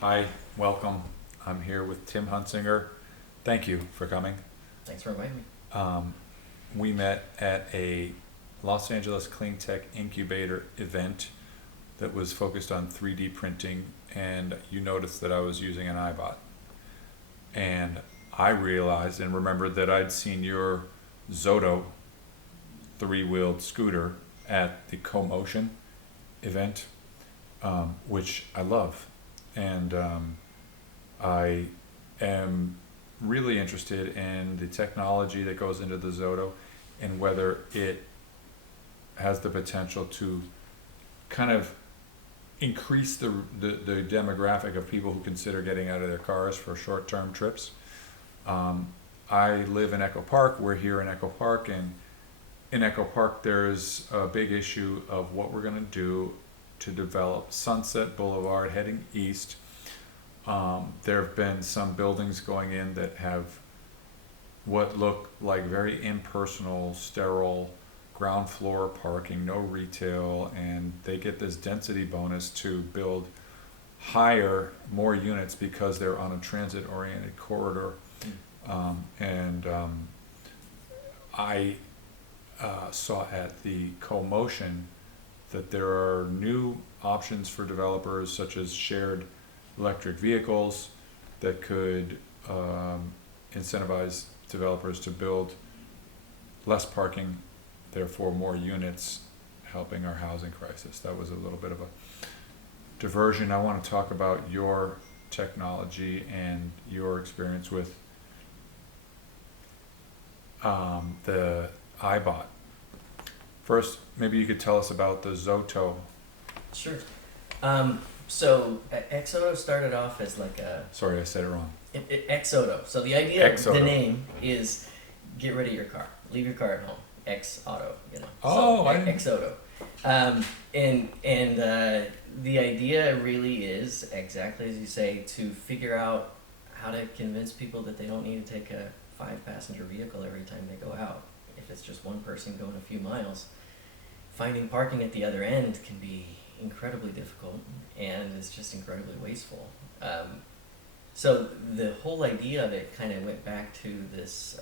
Hi, welcome. I'm here with Tim Huntzinger. Thank you for coming. Thanks for inviting me. Um, we met at a Los Angeles Clean Tech Incubator event that was focused on 3D printing, and you noticed that I was using an iBot. And I realized and remembered that I'd seen your XOTO three-wheeled scooter at the CoMotion event, which I love. And I am really interested in the technology that goes into the XOTO and whether it has the potential to kind of increase the demographic of people who consider getting out of their cars for short-term trips. Um, I live in Echo Park. We're here in Echo Park, and in Echo Park, there's a big issue of what we're going to do to develop Sunset Boulevard heading east. There have been some buildings going in that have what look like very impersonal, sterile ground floor parking, no retail, and they get this density bonus to build higher, more units because they're on a transit-oriented corridor. And I saw at the CoMotion that there are new options for developers such as shared electric vehicles that could incentivize developers to build less parking, therefore more units, helping our housing crisis. That was a little bit of a diversion. I want to talk about your technology and your experience with the iBot. First, maybe you could tell us about the XOTO. Sure. XOTO started off as like a Sorry, I said it wrong. XOTO. So the idea, XOTO. the name is get rid of your car, leave your car at home. XOTO, Oh, I didn't- XOTO. The idea really is exactly as you say, to figure out how to convince people that they don't need to take a 5-passenger vehicle every time they go out. If it's just one person going a few miles, finding parking at the other end can be incredibly difficult and it's just incredibly wasteful. So the whole idea of it kind of went back to this.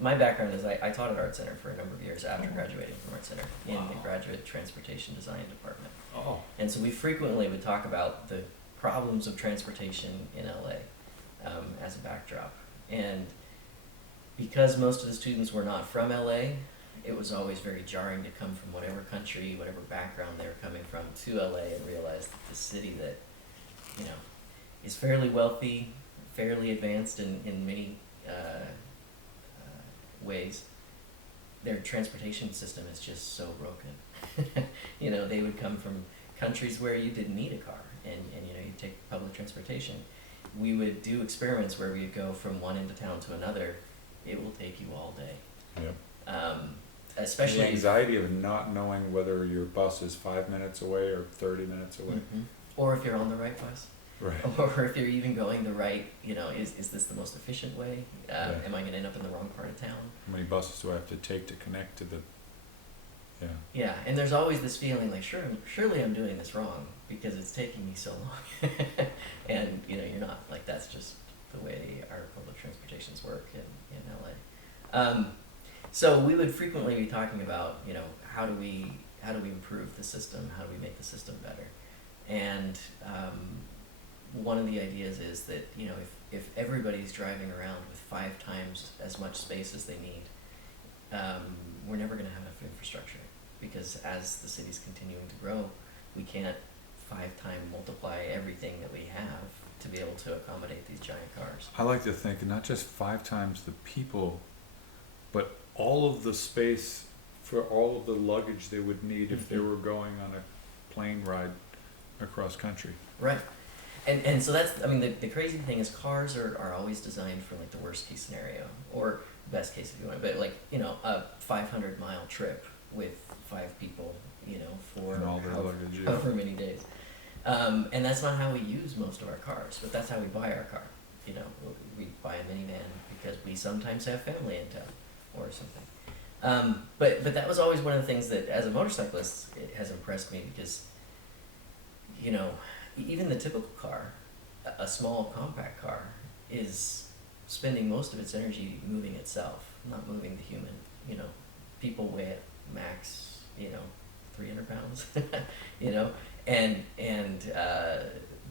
My background is I taught at Art Center for a number of years after graduating from Art Center in the graduate transportation design department. Oh, And so we frequently would talk about the problems of transportation in LA as a backdrop. And because most of the students were not from LA, it was always very jarring to come from whatever country, whatever background they were coming from to LA and realize that the city that, is fairly wealthy, fairly advanced in many ways, their transportation system is just so broken. They would come from countries where you didn't need a car and you take public transportation. We would do experiments where we would go from one end of town to another. It will take you all day. yeah. Especially The anxiety of not knowing whether your bus is 5 minutes away or 30 minutes away. Mhm. Or if you're on the right bus, Right. or if you're even going the right, is this the most efficient way? Yeah. Am I going to end up in the wrong part of town? How many buses do I have to take to connect to the? Yeah. Yeah, and there's always this feeling like, surely I'm doing this wrong because it's taking me so long. And you're not. Like, that's just the way our public transportations work in LA. So we would frequently be talking about, how do we improve the system? How do we make the system better? And one of the ideas is that, if everybody's driving around with 5 times as much space as they need, we're never going to have enough infrastructure, because as the city's continuing to grow, we can't 5-time multiply everything that we have to be able to accommodate these giant cars. I like to think not just 5 times the people, but all of the space for all of the luggage they would need if they were going on a plane ride across country. Right. And so that's, the crazy thing is cars are always designed for like the worst case scenario, or best case if you want, but like, a 500-mile trip with 5 people, for And all their luggage, yeah. however many days. And that's not how we use most of our cars, but that's how we buy our car. We buy a minivan because we sometimes have family in town or something. But that was always one of the things that, as a motorcyclist, it has impressed me because, even the typical car, a small compact car, is spending most of its energy moving itself, not moving the human. You know, people weigh at max, 300 pounds, and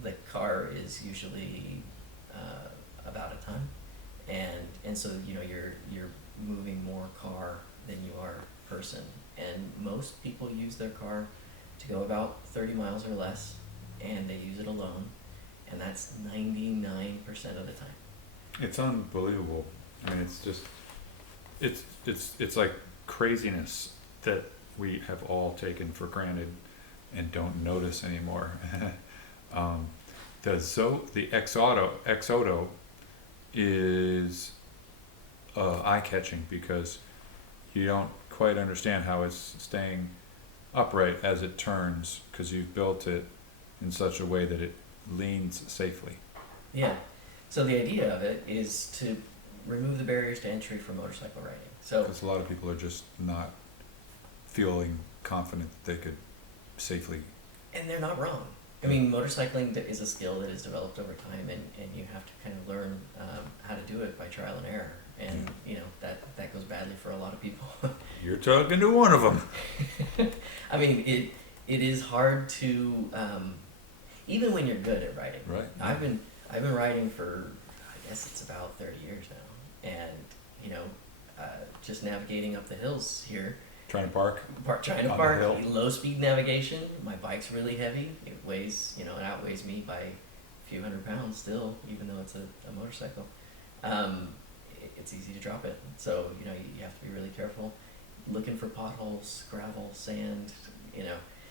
the car is usually about a ton, and so you're moving more car than you are person, and most people use their car to go about 30 miles or less, and they use it alone, and that's 99% of the time. It's unbelievable. I mean, it's just, it's like craziness that we have all taken for granted and don't notice anymore. um, the XOTO is eye-catching because you don't quite understand how it's staying upright as it turns because you've built it in such a way that it leans safely. Yeah. So the idea of it is to remove the barriers to entry for motorcycle riding. So, Because a lot of people are just not feeling confident that they could safely. and they're not wrong. I mean, motorcycling is a skill that is developed over time, and you have to kind of learn how to do it by trial and error. And that goes badly for a lot of people. You're talking to one of them. I mean, it is hard to even when you're good at riding. Right. I've been riding for, I guess it's about 30 years now, and just navigating up the hills here. Trying to park. Trying to On the park, hill. low speed navigation. My bike's really heavy. It weighs, it outweighs me by a few hundred pounds still, even though it's a motorcycle. It's easy to drop it. So, you have to be really careful. Looking for potholes, gravel, sand,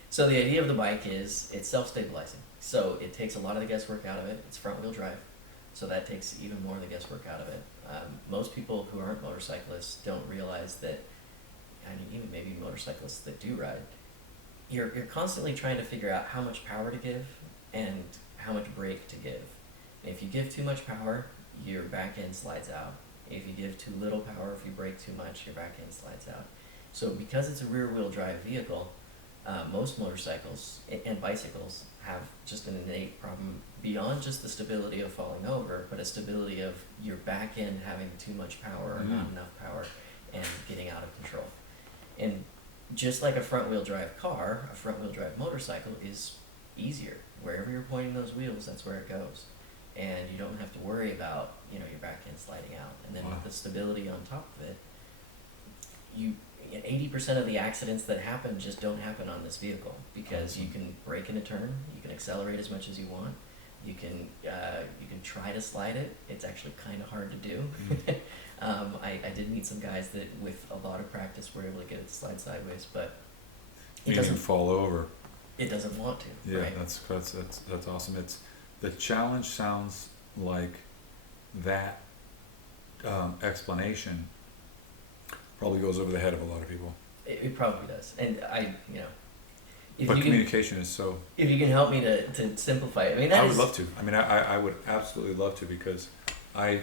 So the idea of the bike is it's self-stabilizing. So it takes a lot of the guesswork out of it. It's front-wheel drive. So that takes even more of the guesswork out of it. Most people who aren't motorcyclists don't realize that, even maybe motorcyclists that do ride, you're constantly trying to figure out how much power to give and how much brake to give. And if you give too much power, your back end slides out. If you give too little power, if you brake too much, your back end slides out. So because it's a rear-wheel drive vehicle, most motorcycles and bicycles have just an innate problem beyond just the stability of falling over, but a stability of your back end having too much power or not enough power and getting out of control. And just like a front-wheel drive car, a front-wheel drive motorcycle is easier. Wherever you're pointing those wheels, that's where it goes. And you don't have to worry about, your back end sliding out. And then with the stability on top of it, 80% of the accidents that happen just don't happen on this vehicle because you can brake in a turn, you can accelerate as much as you want, you can try to slide it. It's actually kind of hard to do. I did meet some guys that with a lot of practice were able to get it to slide sideways, but it doesn't fall over. It doesn't want to. Yeah, right? that's awesome. It's the challenge sounds like that explanation probably goes over the head of a lot of people. It probably does, and if But you communication is so. If you can help me to simplify it, I would love to. I would absolutely love to because I'm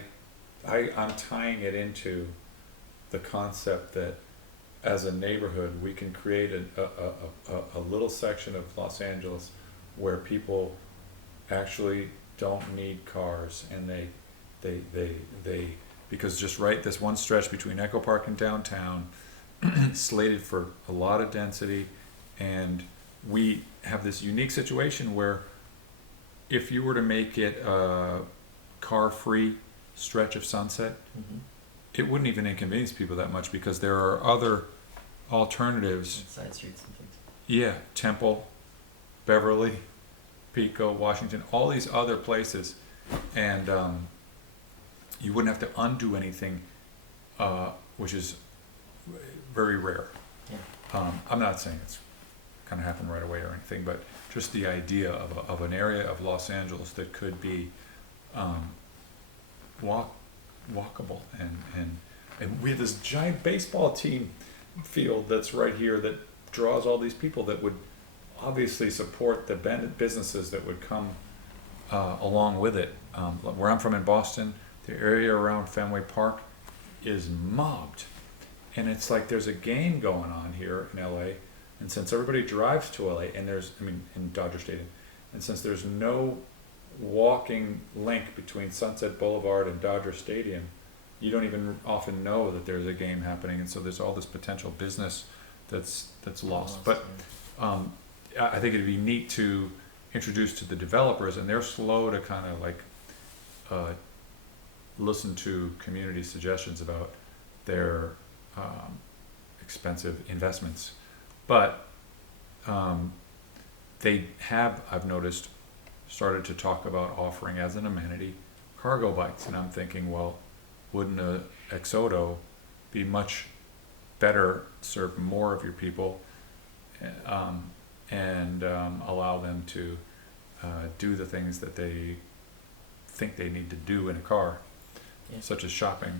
tying it into the concept that as a neighborhood we can create a little section of Los Angeles where people actually don't need cars and they because just this one stretch between Echo Park and downtown slated for a lot of density, and we have this unique situation where if you were to make it a car-free stretch of Sunset, it wouldn't even inconvenience people that much because there are other alternatives. Side streets and things. Yeah, Temple, Beverly, Pico, Washington, all these other places, and you wouldn't have to undo anything, which is very rare. Yeah. I'm not saying it's going to happen right away or anything, but just the idea of an area of Los Angeles that could be walkable, and we have this giant baseball team field that's right here that draws all these people that would obviously support the businesses that would come along with it. Where I'm from in Boston, the area around Fenway Park is mobbed, and it's like there's a game going on here in LA, and since everybody drives to LA, and in Dodger Stadium, And since there's no walking link between Sunset Boulevard and Dodger Stadium, you don't even often know that there's a game happening, and so there's all this potential business that's lost. But I think it'd be neat to introduce to the developers, and they're slow to kind of like listen to community suggestions about their expensive investments. But they have, I've noticed, started to talk about offering as an amenity cargo bikes, and I'm thinking, well, wouldn't a XOTO be much better, serve more of your people, and allow them to do the things that they think they need to do in a car, such as shopping,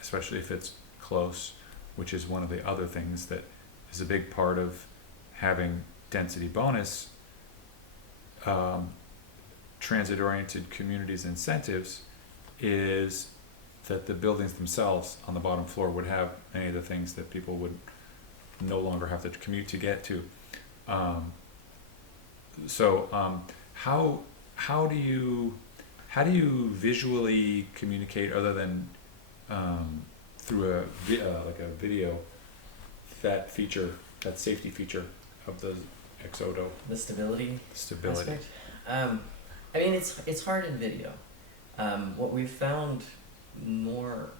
especially if it's close, which is one of the other things that is a big part of having density bonus. Transit-oriented communities' incentives is that the buildings themselves on the bottom floor would have many of the things that people would no longer have to commute to get to. How do you visually communicate, other than through like a video, that feature, that safety feature of the XOTO? The stability Stability. aspect? I mean, it's hard in video. What we've found more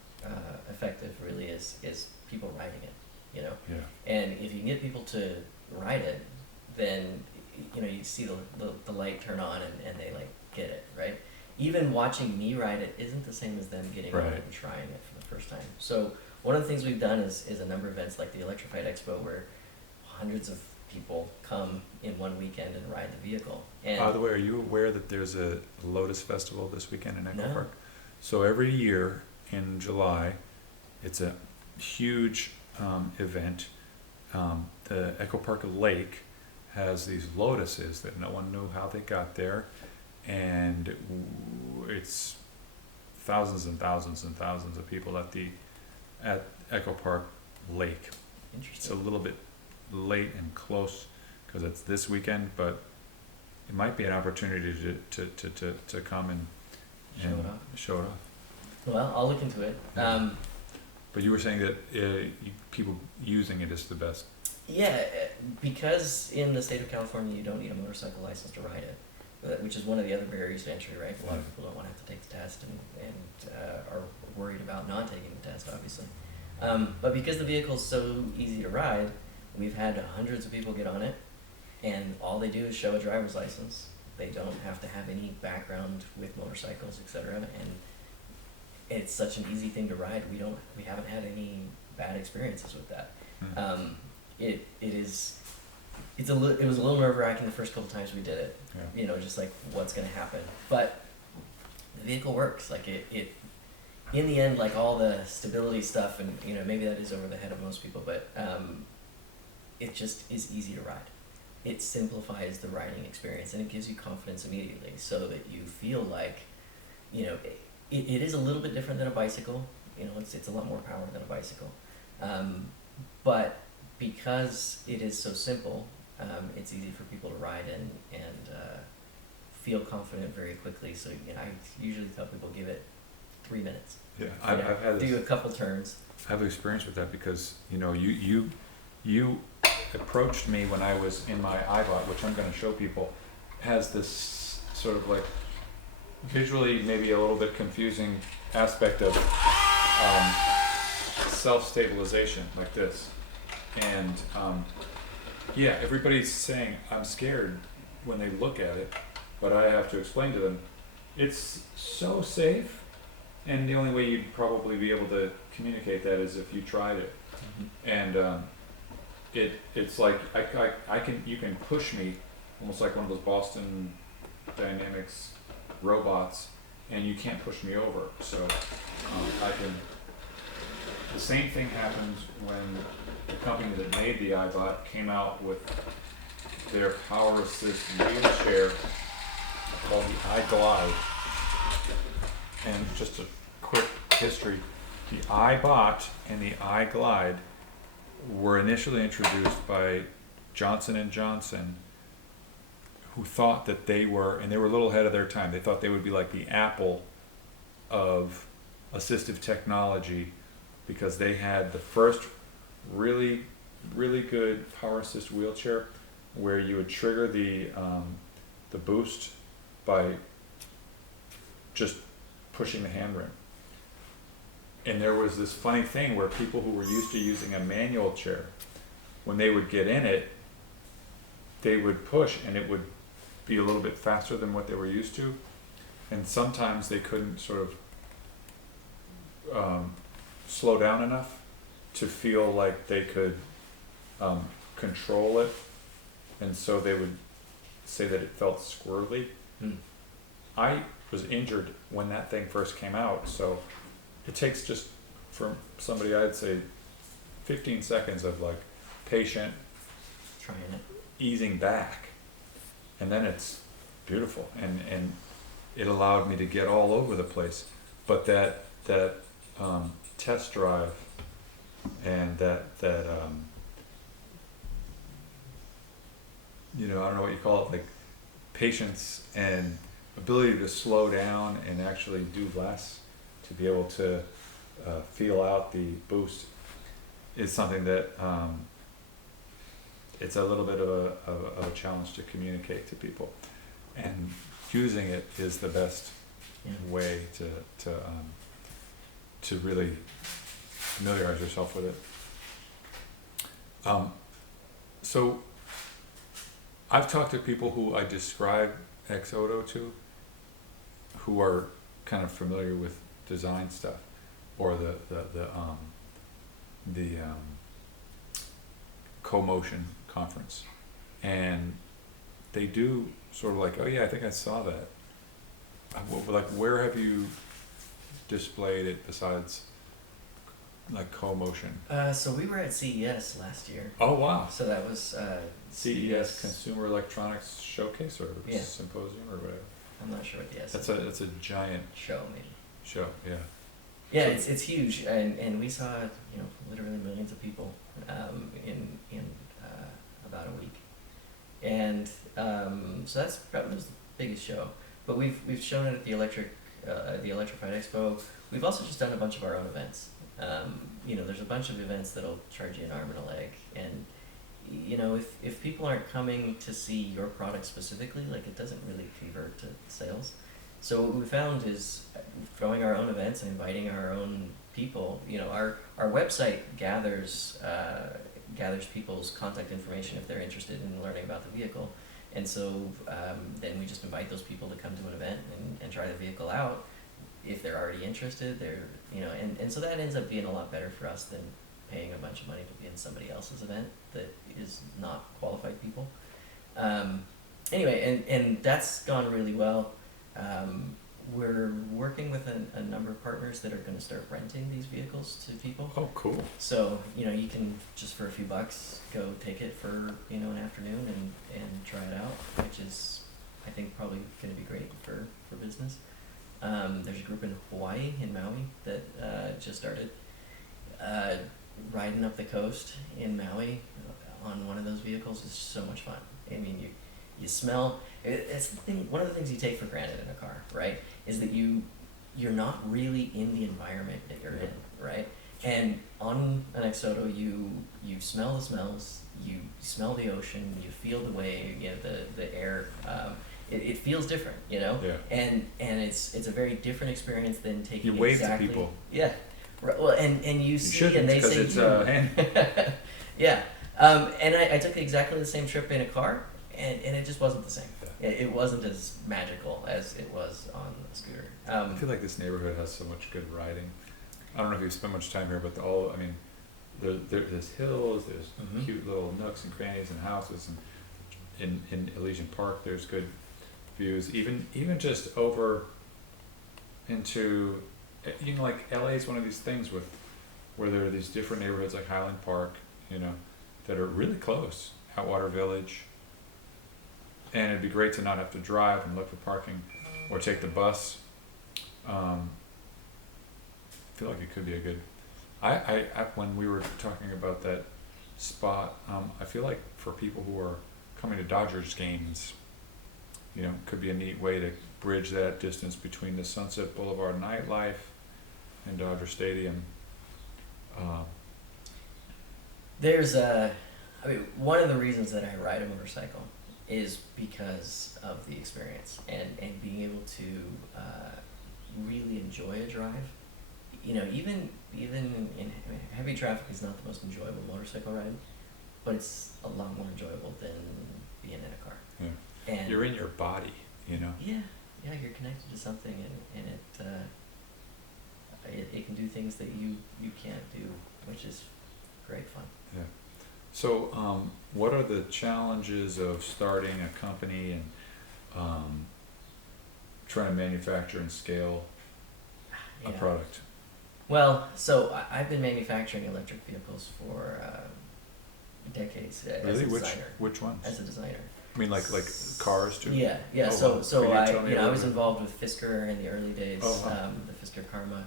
effective really is people riding it, you know? Yeah. And if you can get people to ride it, then, you know, you see the light turn on and they like get it, right? Even watching me ride it isn't the same as them getting on it and trying it for the first time. So one of the things we've done is a number of events like the Electrified Expo, where hundreds of people come in one weekend and ride the vehicle. And by the way, are you aware that there's a Lotus Festival this weekend in Echo No. Park? So every year in July, it's a huge event. The Echo Park Lake has these lotuses that no one knew how they got there, and it's thousands and thousands and thousands of people at Echo Park Lake. It's a interesting. little bit late and close because it's this weekend, but it might be an opportunity to come and show it off. Well, I'll look into it. Yeah. But you were saying that people using it is the best. Yeah, because in the state of California you don't need a motorcycle license to ride it, which is one of the other barriers to entry, right? A lot of people don't want to have to take the test and are worried about not taking the test, obviously. But because the vehicle's so easy to ride, we've had hundreds of people get on it, and all they do is show a driver's license. They don't have to have any background with motorcycles, etc. And it's such an easy thing to ride. We haven't had any bad experiences with that. It was a little nerve-wracking the first couple times we did it. Yeah. You know, just like what's going to happen. But the vehicle works. Like it in the end, like all the stability stuff, and you know, maybe that is over the head of most people, but it just is easy to ride. It simplifies the riding experience, and it gives you confidence immediately, so that you feel like, you know, it is a little bit different than a bicycle. You know, it's a lot more power than a bicycle, but because it is so simple, it's easy for people to ride and feel confident very quickly. So, you know, I usually tell people give it 3 minutes. Yeah, I've had do this. a couple turns. I have experience with that because, you know, you approached me when I was in my iBot, which I'm going to show people, has this sort of like visually maybe a little bit confusing aspect of self-stabilization like this. And yeah, everybody's saying I'm scared when they look at it, but I have to explain to them it's so safe, and the only way you'd probably be able to communicate that is if you tried it. And it's like you can push me almost like one of those Boston Dynamics robots, and you can't push me over. So I can. The same thing happened when the company that made the iBot came out with their power assist wheelchair called the iGlide. And just a quick history, the iBot and the iGlide were initially introduced by Johnson & Johnson, who thought that they were, and they were a little ahead of their time. They thought they would be like the Apple of assistive technology because they had the first really, really good power assist wheelchair where you would trigger the boost by just pushing the handbrake. And there was this funny thing where people who were used to using a manual chair, when they would get in it, they would push and it would be a little bit faster than what they were used to. And sometimes they couldn't sort of slow down enough to feel like they could control it. And so they would say that it felt squirrely. Hmm. I was injured when that thing first came out, so it takes just for somebody, I'd say 15 seconds of like patient Trying it. easing back, and then it's beautiful, and it allowed me to get all over the place. But that test drive and that you know, I don't know what you call it, like patience and ability to slow down and actually do less, to be able to feel out the boost, is something that it's a little bit of a challenge to communicate to people, and using it is the best way to really familiarize yourself with it. So I've talked to people who I describe XOTO to, who are kind of familiar with design stuff, or the co-motion conference, and they do sort of like, oh yeah, I think I saw that. Like, where have you displayed it besides like co-motion? So we were at CES last year. Oh wow. So that was CES, Consumer Electronics Showcase, or Yeah. Symposium, or whatever. I'm not sure what the S That's is. a giant Show maybe. show, yeah. Yeah, So- it's huge, and we saw literally millions of people in about a week, and so that's probably the biggest show. But we've shown it at the Electrified Expo. We've also just done a bunch of our own events. There's a bunch of events that'll charge you an arm and a leg, and if people aren't coming to see your product specifically, like, it doesn't really convert to sales. So what we found is throwing our own events and inviting our own people. Our website gathers people's contact information if they're interested in learning about the vehicle, and so then we just invite those people to come to an event and try the vehicle out. If they're already interested, and so that ends up being a lot better for us than paying a bunch of money to be in somebody else's event that is not qualified people. Anyway, and that's gone really well. We're working with a number of partners that are going to start renting these vehicles to people. Oh, cool. So you can just for a few bucks go take it for an afternoon and try it out, which is, I think, probably going to be great for business. There's a group in Hawaii, in Maui, that just started riding up the coast in Maui on one of those vehicles. Is so much fun. I mean, you smell. It's the thing. One of the things you take for granted in a car, right, is that you're not really in the environment that you're in, right? And on an XOTO, you smell the smells, you smell the ocean, you feel the wave, the air. It feels different, Yeah. and it's a very different experience than taking. You wave exactly, to people. Yeah. Well, and you see, shouldn't, and they 'cause say it's you. Yeah. And I took exactly the same trip in a car, and it just wasn't the same. It wasn't as magical as it was on the scooter. I feel like this neighborhood has so much good riding. I don't know if you've spent much time here, but there's hills, there's Mhm. cute little nooks and crannies and houses, and in Elysian Park there's good views. Even just over into, like LA is one of these things where there are these different neighborhoods like Highland Park, that are really close, Atwater Village, and it'd be great to not have to drive and look for parking or take the bus. I feel like it could be a good. I when we were talking about that spot, I feel like for people who are coming to Dodgers games, you know, could be a neat way to bridge that distance between the Sunset Boulevard nightlife and Dodger Stadium. Uh, There's I mean, one of the reasons that I ride a motorcycle is because of the experience and being able to really enjoy a drive. You know, even in heavy traffic is not the most enjoyable motorcycle ride, but it's a lot more enjoyable than being in a car. yeah. And You're in your body, you know. yeah, yeah, you're connected to something, and it can do things that you can't do, which is great fun. Yeah. So, what are the challenges of starting a company and trying to manufacture and scale a Yeah. product? Well, so I've been manufacturing electric vehicles for decades as Really? a designer. Which ones? As a designer. I mean, like cars too? Yeah, yeah. Oh, so wow. so Can you I tell me a I little was bit? involved with Fisker in the early days. Oh, wow. The Fisker Karma,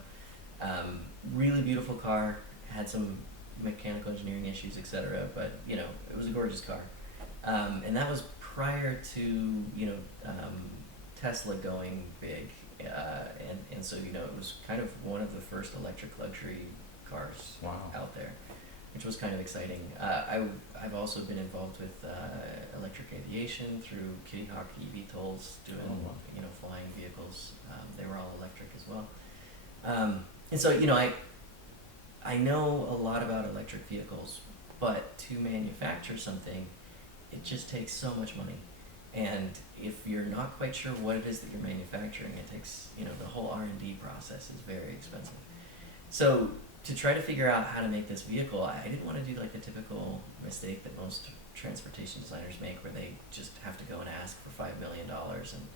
really beautiful car. Had some mechanical engineering issues, etc. But you know, it was a gorgeous car, and that was prior to Tesla going big, and so it was kind of one of the first electric luxury cars Wow. out there, which was kind of exciting. I've also been involved with electric aviation through Kitty Hawk eVTOLs, doing Oh, wow. flying vehicles. They were all electric as well, and so I know a lot about electric vehicles, but to manufacture something, it just takes so much money. And if you're not quite sure what it is that you're manufacturing, it takes, the whole R&D process is very expensive. So to try to figure out how to make this vehicle, I didn't want to do like the typical mistake that most transportation designers make, where they just have to go and ask for $5 million and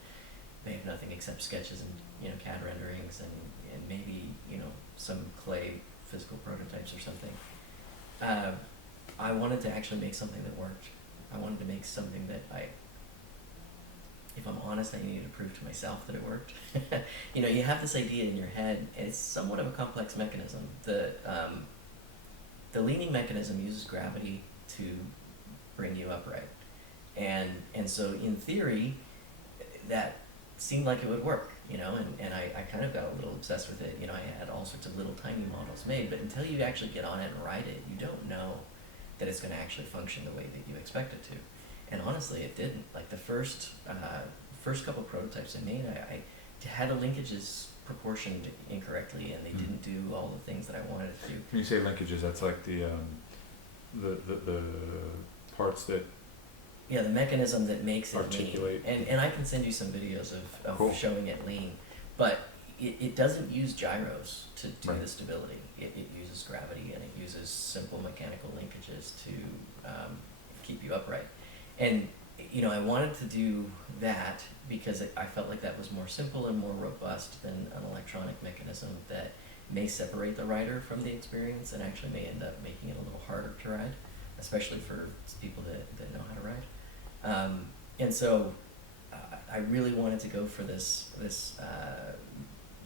they have nothing except sketches and CAD renderings and maybe some clay physical prototypes or something. I wanted to actually make something that worked. I wanted to make something that if I'm honest, I needed to prove to myself that it worked. You have this idea in your head, and it's somewhat of a complex mechanism. The leaning mechanism uses gravity to bring you upright, and so in theory, that seemed like it would work. And I kind of got a little obsessed with it. I had all sorts of little tiny models made, but until you actually get on it and ride it, you don't know that it's going to actually function the way that you expect it to. And honestly, it didn't. Like the first couple prototypes I made, I had the linkages proportioned incorrectly, and they didn't do all the things that I wanted it to do. When you say linkages, that's like the parts that Yeah, the mechanism that makes it articulate. lean. And I can send you some videos of Cool. showing it lean. But it doesn't use gyros to do Right. the stability. It uses gravity, and it uses simple mechanical linkages to keep you upright. And I wanted to do that because I felt like that was more simple and more robust than an electronic mechanism that may separate the rider from the experience and actually may end up making it a little harder to ride, especially for people that know how to ride. And so I really wanted to go for this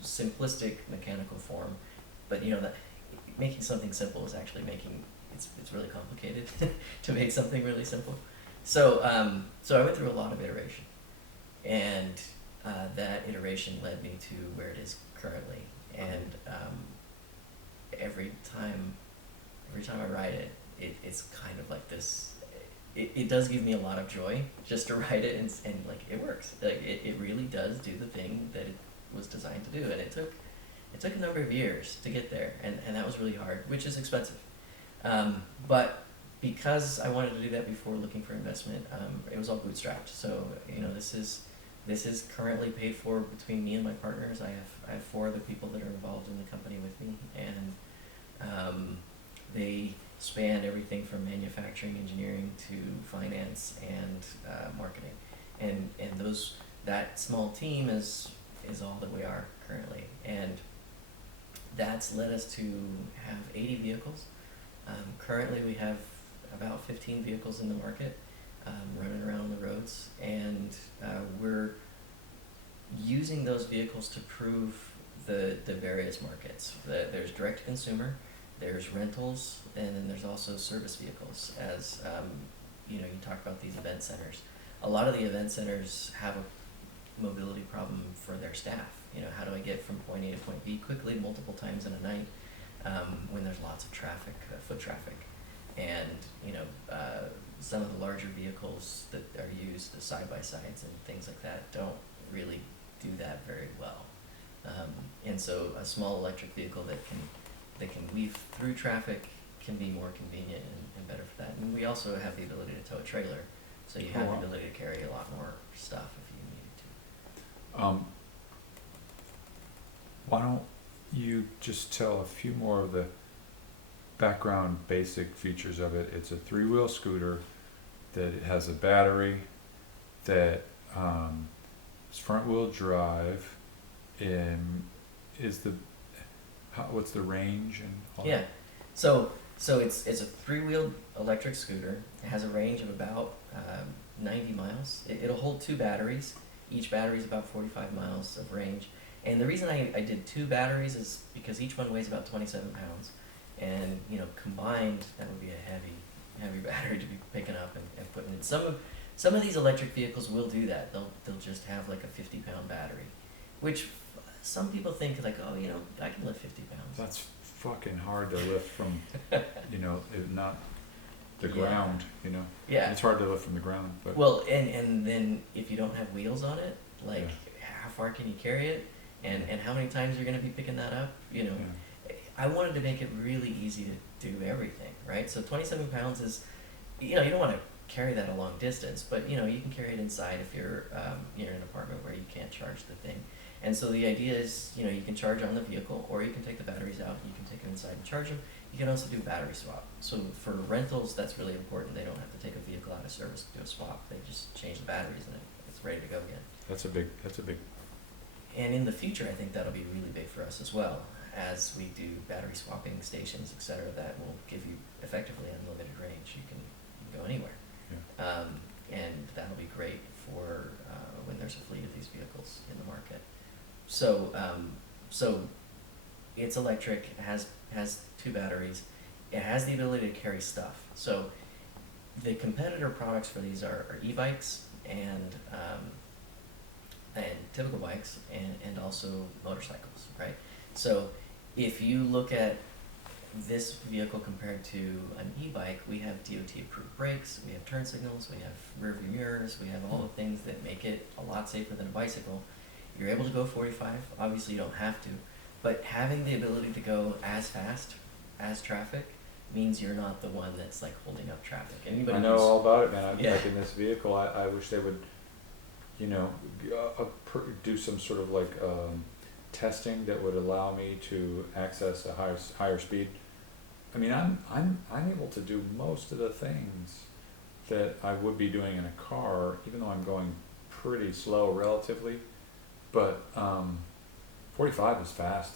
simplistic mechanical form, but that making something simple is actually it's really complicated to make something really simple. So I went through a lot of iteration, and that iteration led me to where it is currently. And every time I ride it, it's kind of like this. It does give me a lot of joy just to ride it, and like it works. Like it really does do the thing that it was designed to do, and it took a number of years to get there, and that was really hard, which is expensive. But because I wanted to do that before looking for investment, it was all bootstrapped. So this is currently paid for between me and my partners. I have 4 other people that are involved in the company with me, and they span everything from manufacturing, engineering to finance and marketing, and that small team is all that we are currently, and that's led us to have 80 vehicles. Currently, we have about 15 vehicles in the market, running around on the roads, and we're using those vehicles to prove the various markets. There's direct to consumer, there's rentals, and then there's also service vehicles. As you talk about these event centers, a lot of the event centers have a mobility problem for their staff. You know, how do I get from point A to point B quickly multiple times in a night when there's lots of traffic, foot traffic, and you know, some of the larger vehicles that are used, the side by sides and things like that, don't really do that very well. And so a small electric vehicle that can weave through traffic can be more convenient and better for that. And we also have the ability to tow a trailer, so you have wow. the ability to carry a lot more stuff if you needed to. Why don't you just tell a few more of the background basic features of it? It's a 3-wheel scooter that has a battery that is front-wheel drive. What's the range and all Yeah, that? so it's a 3-wheeled electric scooter. It has a range of about 90 miles. It'll hold 2 batteries. Each battery is about 45 miles of range. And the reason I did 2 batteries is because each one weighs about 27 pounds. And, you know, combined, that would be a heavy battery to be picking up and putting in. Some of these electric vehicles will do that. They'll just have like a 50-pound battery, which some people think like, oh, you know, I can lift 50 pounds. That's fucking hard to lift from, you know, not the Yeah. ground, you know. Yeah. It's hard to lift from the ground, but Well, and then if you don't have wheels on it, like Yeah. how far can you carry it, and how many times you're going to be picking that up? You know, yeah. I wanted to make it really easy to do everything, right? So 27 pounds is, you know, you don't want to carry that a long distance, but you know, you can carry it inside if you're in an apartment where you can't charge the thing. And so the idea is, you know, you can charge on the vehicle, or you can take the batteries out, you can take them inside and charge them. You can also do battery swap. So for rentals, that's really important. They don't have to take a vehicle out of service to do a swap. They just change the batteries and it's ready to go again. That's a big And in the future, I think that'll be really big for us as well, as we do battery swapping stations, et cetera, that will give you effectively unlimited range. You can go anywhere. yeah. And that'll be great for when there's a fleet of these vehicles in the market. So it's electric, it has 2 batteries, it has the ability to carry stuff. So the competitor products for these are e-bikes and typical bikes and also motorcycles, right? So if you look at this vehicle compared to an e-bike, we have DOT approved brakes, we have turn signals, we have rear view mirrors, we have all the things that make it a lot safer than a bicycle. You're able to go 45, obviously you don't have to, but having the ability to go as fast as traffic means you're not the one that's like holding up traffic. Anybody I know who's- all about it, man. Yeah. Like in this vehicle, I wish they would, you know, do some sort of like testing that would allow me to access a higher speed. I mean, I'm able to do most of the things that I would be doing in a car, even though I'm going pretty slow relatively. But 45 is fast.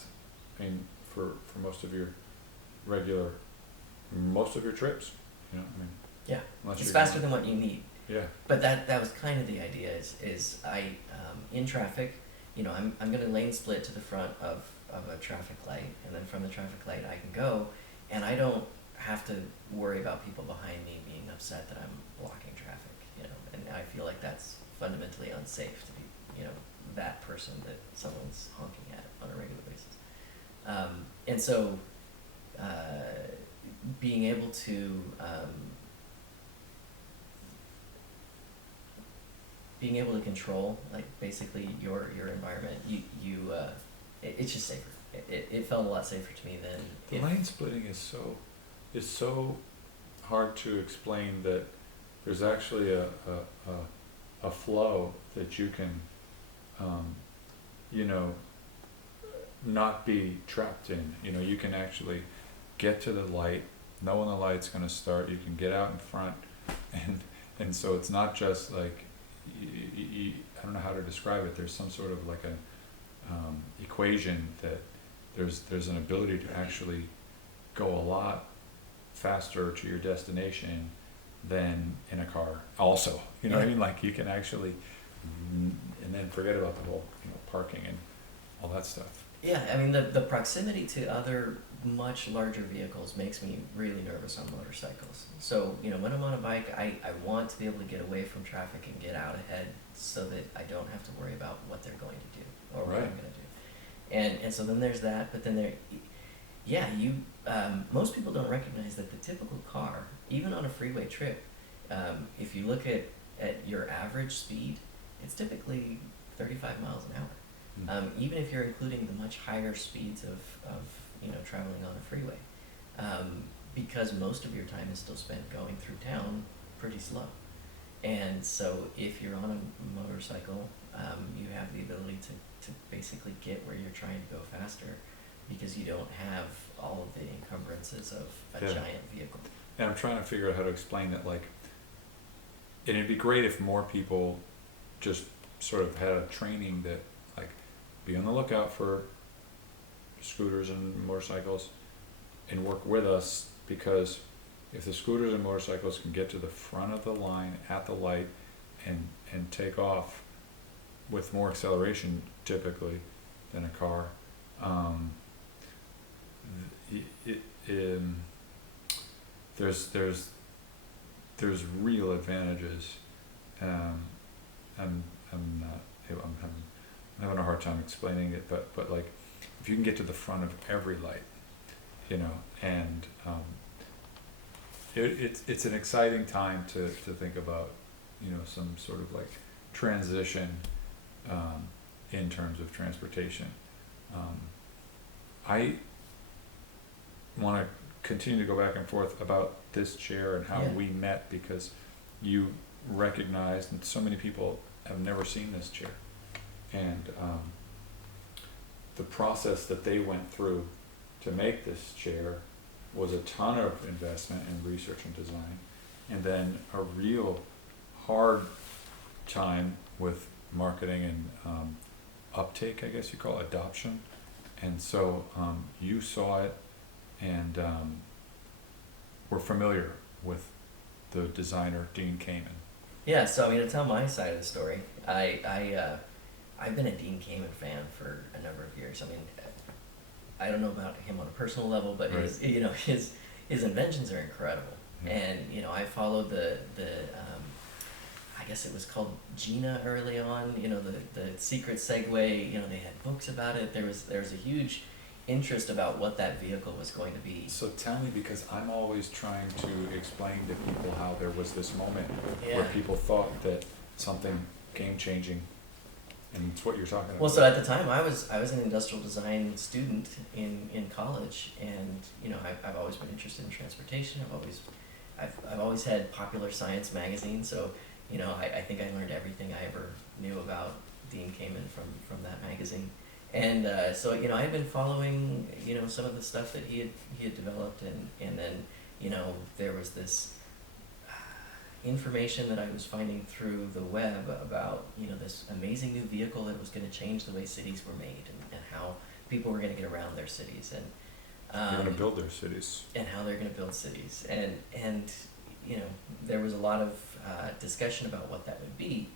I mean, for most of your trips, you know. I mean, Yeah, unless it's you're faster going- than what you need. Yeah. But that was kind of the idea is I in traffic, you know, I'm gonna lane split to the front of a traffic light, and then from the traffic light I can go, and I don't have to worry about people behind me being upset that I'm blocking traffic, you know, and I feel like that's fundamentally unsafe to be, you know, that person that someone's honking at on a regular basis. And so being able to control like basically your environment, it's just safer. It felt a lot safer to me than The lane splitting is so hard to explain that there's actually a flow that you can you know, not be trapped in. You know, you can actually get to the light, know when the light's going to start, you can get out in front, and so it's not just like I don't know how to describe it. There's some sort of like a equation that there's an ability to actually go a lot faster to your destination than in a car also, you know what I mean? Like you can actually, and then forget about the whole, you know, parking and all that stuff. Yeah, I mean the proximity to other much larger vehicles makes me really nervous on motorcycles. So, you know, when I'm on a bike, I want to be able to get away from traffic and get out ahead so that I don't have to worry about what they're going to do or what I'm Right. going to do. And so then there's that, but then most people don't recognize that the typical car, even on a freeway trip, if you look at your average speed, it's typically 35 miles an hour. Even if you're including the much higher speeds of you know, traveling on a freeway, because most of your time is still spent going through town pretty slow. And so if you're on a motorcycle, you have the ability to basically get where you're trying to go faster because you don't have all of the encumbrances of a Yeah. giant vehicle. And I'm trying to figure out how to explain that, like, and it'd be great if more people just sort of had a training that, like, be on the lookout for scooters and motorcycles and work with us, because if the scooters and motorcycles can get to the front of the line at the light and take off with more acceleration typically than a car, there's real advantages. I'm having a hard time explaining it, but like, if you can get to the front of every light, you know, and it's an exciting time to think about, you know, some sort of like transition in terms of transportation. I want to continue to go back and forth about this chair and how Yeah. we met, because you recognized, and so many people have never seen this chair, and the process that they went through to make this chair was a ton of investment in research and design, and then a real hard time with marketing and uptake, I guess you call it, adoption. And so you saw it, and were familiar with the designer Dean Kamen. Yeah, so I mean, to tell my side of the story, I've been a Dean Kamen fan for a number of years. I mean, I don't know about him on a personal level, but Right. his inventions are incredible. Yeah. And you know, I followed the I guess it was called Gina early on. You know, the secret Segway. You know, they had books about it. There was a huge interest about what that vehicle was going to be. So tell me, because I'm always trying to explain to people how there was this moment Yeah. where people thought that something game-changing, and it's what you're talking about. Well, so at the time, I was an industrial design student in college, and you know, I've always been interested in transportation. I've always had Popular Science magazine, so you know, I think I learned everything I ever knew about Dean Kamen from that magazine. And so you know, I had been following, you know, some of the stuff that he had developed, and then you know, there was this information that I was finding through the web about, you know, this amazing new vehicle that was going to change the way cities were made, and how people were going to get around their cities, and They're going to build their cities. and how they're going to build cities, and you know, there was a lot of discussion about what that would be.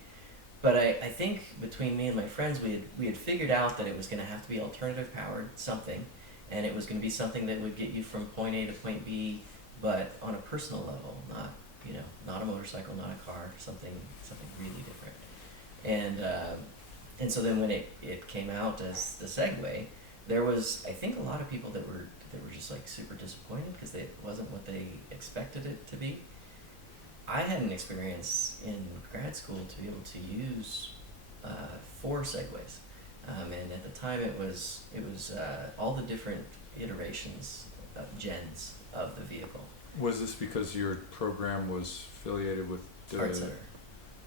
But I think between me and my friends, we had figured out that it was going to have to be alternative powered something, and it was going to be something that would get you from point A to point B, but on a personal level, not a motorcycle, not a car, something really different. And so then when it came out as the Segway, there was, I think, a lot of people that were just like super disappointed because it wasn't what they expected it to be. I had an experience in grad school to be able to use 4 Segways, and at the time it was all the different iterations of gens of the vehicle. Was this because your program was affiliated with the Art Center.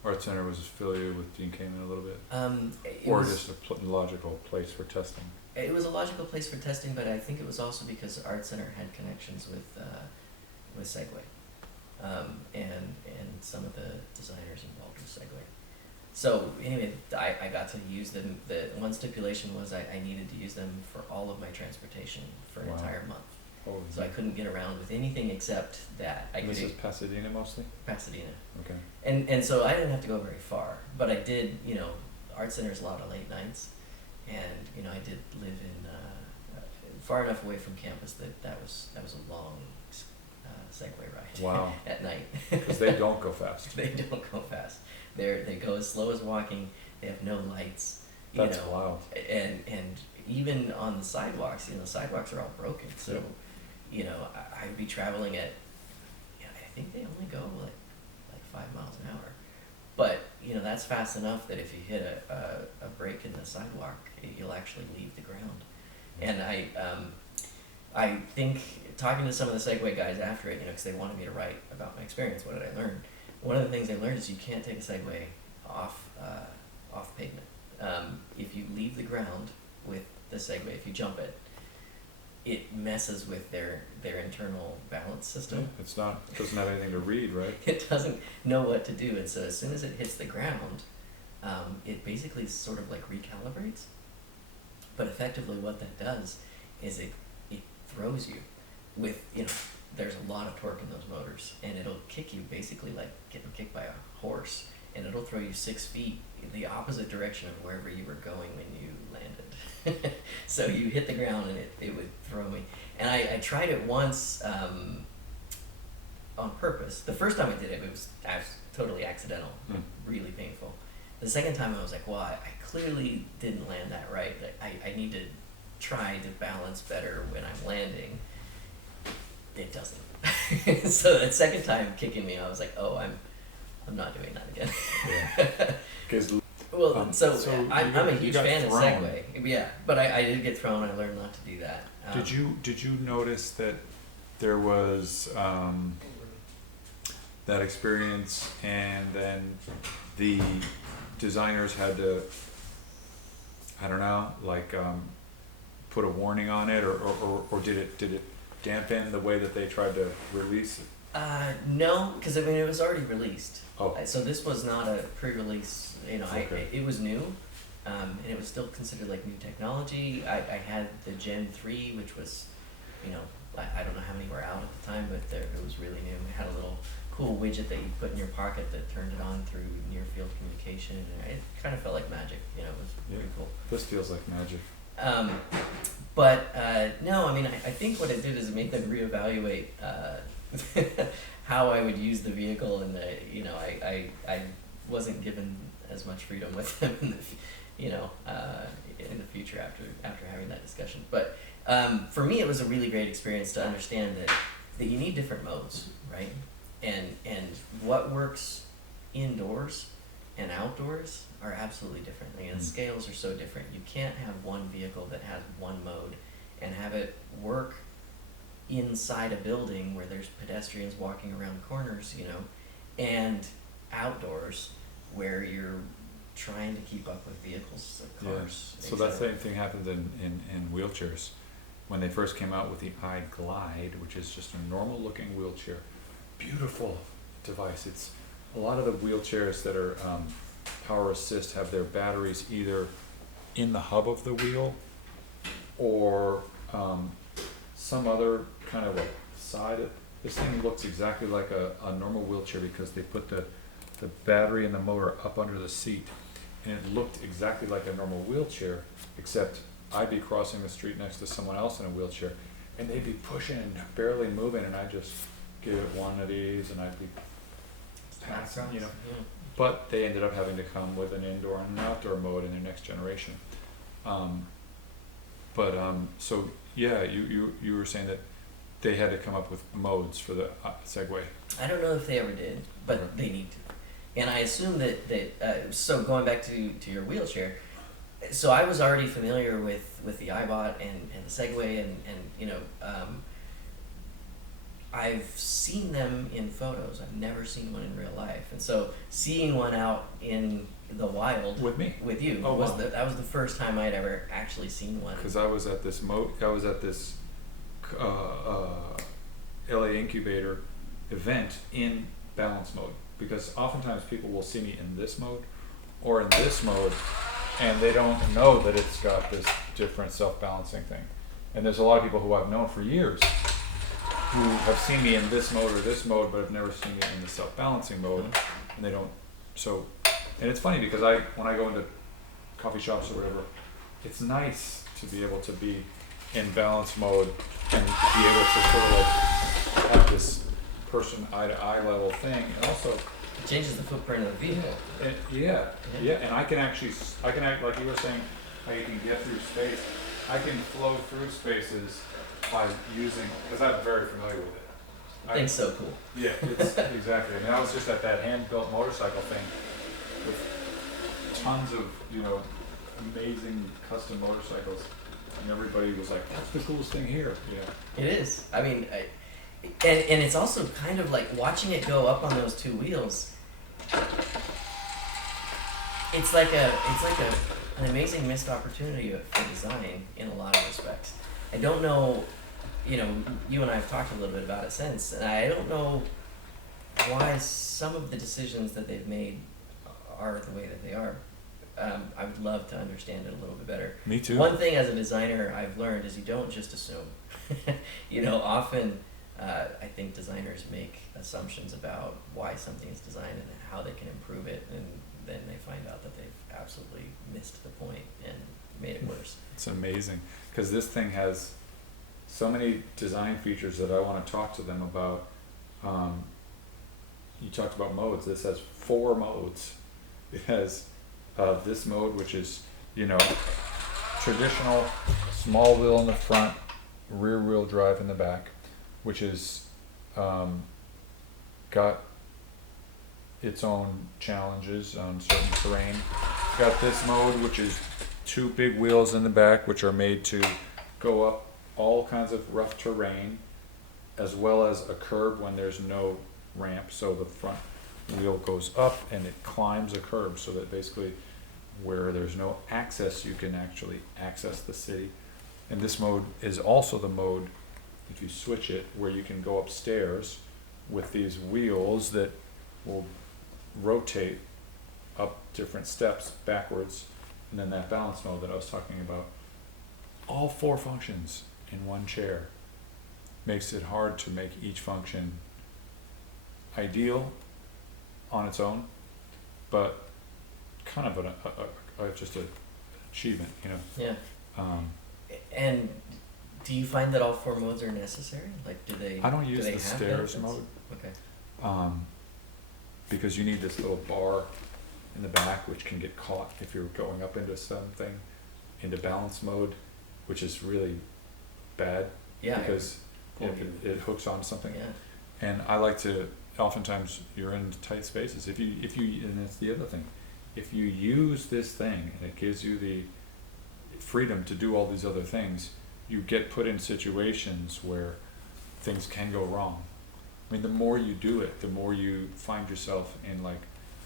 Art Center was affiliated with Dean Kamen a little bit, It or was, just a logical place for testing? it was a logical place for testing, but I think it was also because Art Center had connections with Segway, and some of the designers involved with Segway. So anyway, I got to use them. The one stipulation was I needed to use them for all of my transportation for an Wow. entire month. Holy So I couldn't get around with anything except that. I And this could is Pasadena mostly? Pasadena, Okay. and so I didn't have to go very far, but I did. You know, Art Center's a lot of late nights, and you know, I did live in far enough away from campus that was a long Segway ride. Wow. At night. Because they don't go fast. They don't go fast. They go as slow as walking. They have no lights. That's wild. And even on the sidewalks, sidewalks are all broken. So, I'd be traveling at, I think they only go like 5 miles an hour. But, that's fast enough that if you hit a break in the sidewalk, you'll actually leave the ground. And I think talking to some of the Segway guys after it, because they wanted me to write about my experience, what did I learn? One of the things I learned is you can't take a Segway off pavement. If you leave the ground with the Segway, if you jump it, it messes with their internal balance system. Yeah, it doesn't have anything to read, right? It doesn't know what to do, and so as soon as it hits the ground, it basically sort of like recalibrates. But effectively what that does is it throws you with, there's a lot of torque in those motors, and it'll kick you basically like getting kicked by a horse, and it'll throw you 6 feet in the opposite direction of wherever you were going when you landed. So you hit the ground and it would throw me. And I tried it once on purpose. The first time I did it, it was totally accidental, really painful. The second time I was like, well, I clearly didn't land that right. I need to try to balance better when I'm landing. It doesn't. So that second time kicking me, I was like, oh, I'm not doing that again. Yeah. Because I'm a huge fan of Segway. Yeah, but I did get thrown. I learned not to do that. Did you notice that there was that experience, and then the designers had to, I don't know, like put a warning on it, or did it dampen the way that they tried to release it? No, because it was already released. Oh. So this was not a pre-release. Okay. It was new, and it was still considered like new technology. I had the Gen 3, which was, I don't know how many were out at the time, but it was really new. It had a little cool widget that you put in your pocket that turned it on through near field communication, and it kind of felt like magic. It was pretty cool. This feels like magic. But no, I think what it did is it made them reevaluate how I would use the vehicle, and I wasn't given as much freedom with them in the future after having that discussion. But for me, it was a really great experience to understand that you need different modes, right? And what works indoors and outdoors are absolutely different. And the scales are so different. You can't have one vehicle that has one mode and have it work inside a building where there's pedestrians walking around corners, and outdoors where you're trying to keep up with vehicles, cars. Yeah. So that same thing happens in wheelchairs. When they first came out with the iGlide, which is just a normal looking wheelchair, beautiful device. It's a lot of the wheelchairs that are power assist have their batteries either in the hub of the wheel or some other kind of side. This thing looks exactly like a normal wheelchair because they put the battery and the motor up under the seat, and it looked exactly like a normal wheelchair, except I'd be crossing the street next to someone else in a wheelchair and they'd be pushing and barely moving, and I'd just give it one of these and I'd be passing, Yeah. But they ended up having to come with an indoor and an outdoor mode in their next generation. So yeah, you were saying that they had to come up with modes for the Segway. I don't know if they ever did, but they need to. And I assume that so going back to your wheelchair, so I was already familiar with the iBot and the Segway, and I've seen them in photos. I've never seen one in real life, and so seeing one out in the wild With me? with you Oh, was wow. that was the first time I'd ever actually seen one. Because I was at this LA Incubator event in balance mode, because oftentimes people will see me in this mode or in this mode and they don't know that it's got this different self-balancing thing. And there's a lot of people who I've known for years who have seen me in this mode or this mode but have never seen me in the self-balancing mode, and they don't. So, and it's funny because when I go into coffee shops or whatever, it's nice to be able to be in balance mode and be able to sort of like have this person eye to eye level thing, and also, It changes the footprint of the vehicle. yeah, and I can actually, I can act, like you were saying, how you can get through space, I can flow through spaces by using, because I'm very familiar with it. Thing's so cool. Yeah, it's, exactly, and I was just at that hand-built motorcycle thing with tons of, you know, amazing custom motorcycles, and everybody was like, that's the coolest thing here, It is. I mean, and it's also kind of like watching it go up on those two wheels. It's like an amazing missed opportunity for design in a lot of respects. I don't know, you know, you and I have talked a little bit about it since, and I don't know why some of the decisions that they've made are the way that they are. I would love to understand it a little bit better. Me too. One thing as a designer I've learned is you don't just assume. You know, often I think designers make assumptions about why something is designed and how they can improve it, and then they find out that they've absolutely missed the point and made it worse. It's amazing, because this thing has so many design features that I want to talk to them about. You talked about modes. This has 4 modes. It has this mode, which is, you know, traditional small wheel in the front, rear wheel drive in the back, which is got its own challenges on certain terrain. It's got this mode, which is 2 big wheels in the back, which are made to go up all kinds of rough terrain, as well as a curb when there's no ramp. So the front wheel goes up and it climbs a curb, so that basically where there's no access, you can actually access the city. And this mode is also the mode, if you switch it, where you can go upstairs with these wheels that will rotate up different steps backwards. And then that balance mode that I was talking about, all 4 functions in one chair, makes it hard to make each function ideal on its own, but kind of just an achievement, you know. Yeah. And do you find that all 4 modes are necessary? Like, do they? I don't use do they the have stairs benefits? mode, Okay. because you need this little bar in the back, which can get caught if you're going up into something, into balance mode, which is really bad. Yeah. Because Pull it hooks on something. Yeah. And I like to, oftentimes you're in tight spaces. If you, and that's the other thing, if you use this thing and it gives you the freedom to do all these other things, you get put in situations where things can go wrong. I mean, the more you do it, the more you find yourself in like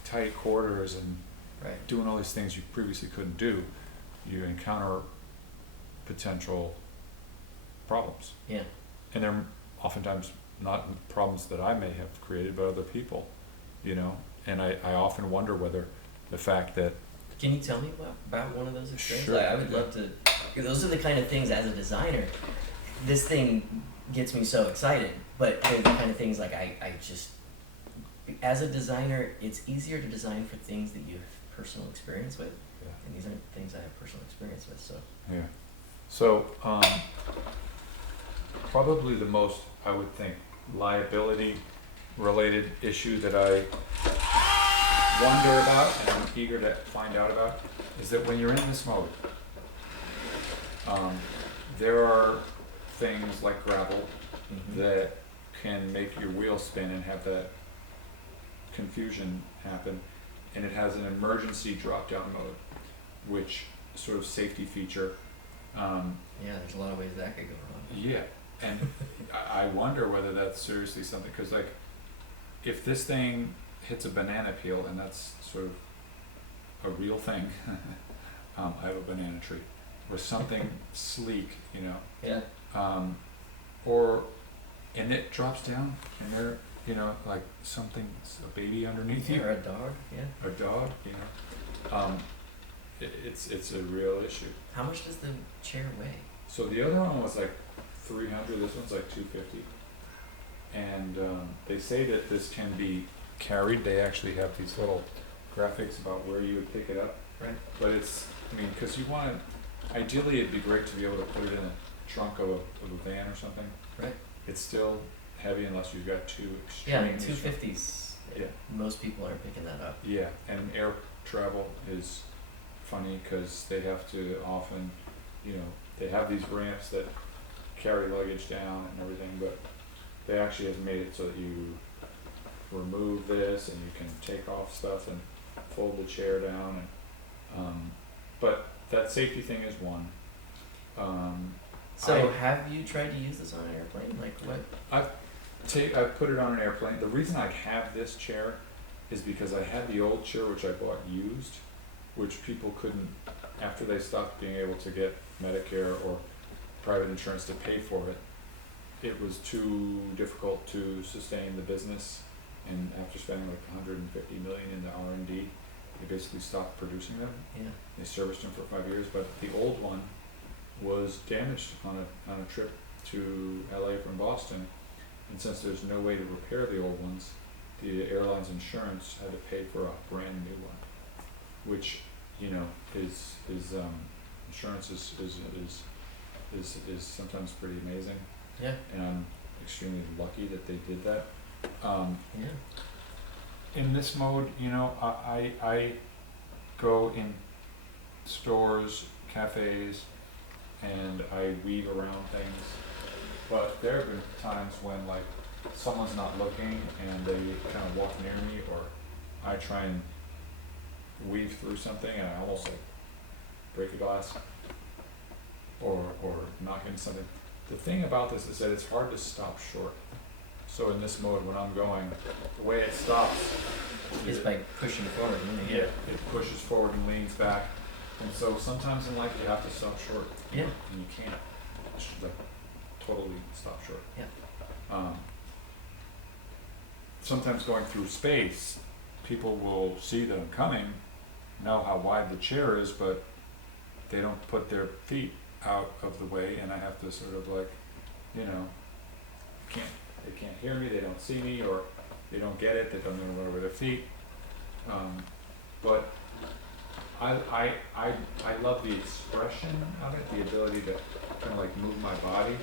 tight quarters and Right. doing all these things you previously couldn't do. You encounter potential problems. Yeah. And they're oftentimes not problems that I may have created, but other people, you know. And I often wonder whether the fact that, Can you tell me about one of those experiences? Sure. I would love to. Those are the kind of things as a designer, this thing gets me so excited. But they're the kind of things like I just, as a designer, it's easier to design for things that you have personal experience with. yeah, And these aren't things I have personal experience with, so. yeah. So probably the most, I would think, liability related issue that I wonder about and I'm eager to find out about is that when you're in this mode, there are things like gravel that can make your wheel spin and have that confusion happen. And it has an emergency drop down mode, which sort of safety feature. Yeah, there's a lot of ways that could go wrong. Yeah, and I wonder whether that's seriously something, because like, if this thing hits a banana peel, and that's sort of a real thing, I have a banana tree, or something sleek, you know, Yeah. and it drops down, and there, you know, like something's a baby underneath you, Or a dog, yeah. or a dog, you know, it's a real issue. How much does the chair weigh? So the other one was like 300, this one's like 250. And they say that this can be carried. They actually have these little graphics about where you would pick it up. Right. But it's, I mean, because you want to, ideally it'd be great to be able to put it in trunk of a van or something. Right. It's still heavy unless you've got two Yeah, extremely two strong- fifties. Yeah. Most people aren't picking that up. Yeah, and air travel is funny because they have to often, you know, they have these ramps that carry luggage down and everything, but they actually have made it so that you remove this and you can take off stuff and fold the chair down and, but that safety thing is one. So have you tried to use this on an airplane? Like what? I put it on an airplane. The reason I have this chair is because I had the old chair which I bought used, which people couldn't, after they stopped being able to get Medicare or private insurance to pay for it, it was too difficult to sustain the business, and after spending like 150 million in the R&D, they basically stopped producing them. Yeah. They serviced them for 5 years, but the old one was damaged on a trip to LA from Boston, and since there's no way to repair the old ones, the airline's insurance had to pay for a brand new one, which, you know, is insurance is sometimes pretty amazing, Yeah. and I'm extremely lucky that they did that. Yeah. In this mode, you know, I go in stores, cafes, and I weave around things, but there have been times when like someone's not looking and they kind of walk near me, or I try and weave through something and I almost like break a glass or knock into something. The thing about this is that it's hard to stop short. So in this mode, when I'm going, the way it stops Is by pushing forward, isn't it? yeah, it pushes forward and leans back. And so sometimes in life you have to stop short, Yeah. and you can't just like totally stop short. Yeah. Sometimes going through space, people will see that I'm coming, know how wide the chair is, but they don't put their feet out of the way, and I have to sort of like, you know, they can't hear me, they don't see me, or they don't get it, they don't even run over their feet. But I love the expression of it, the ability to kind of like move my body,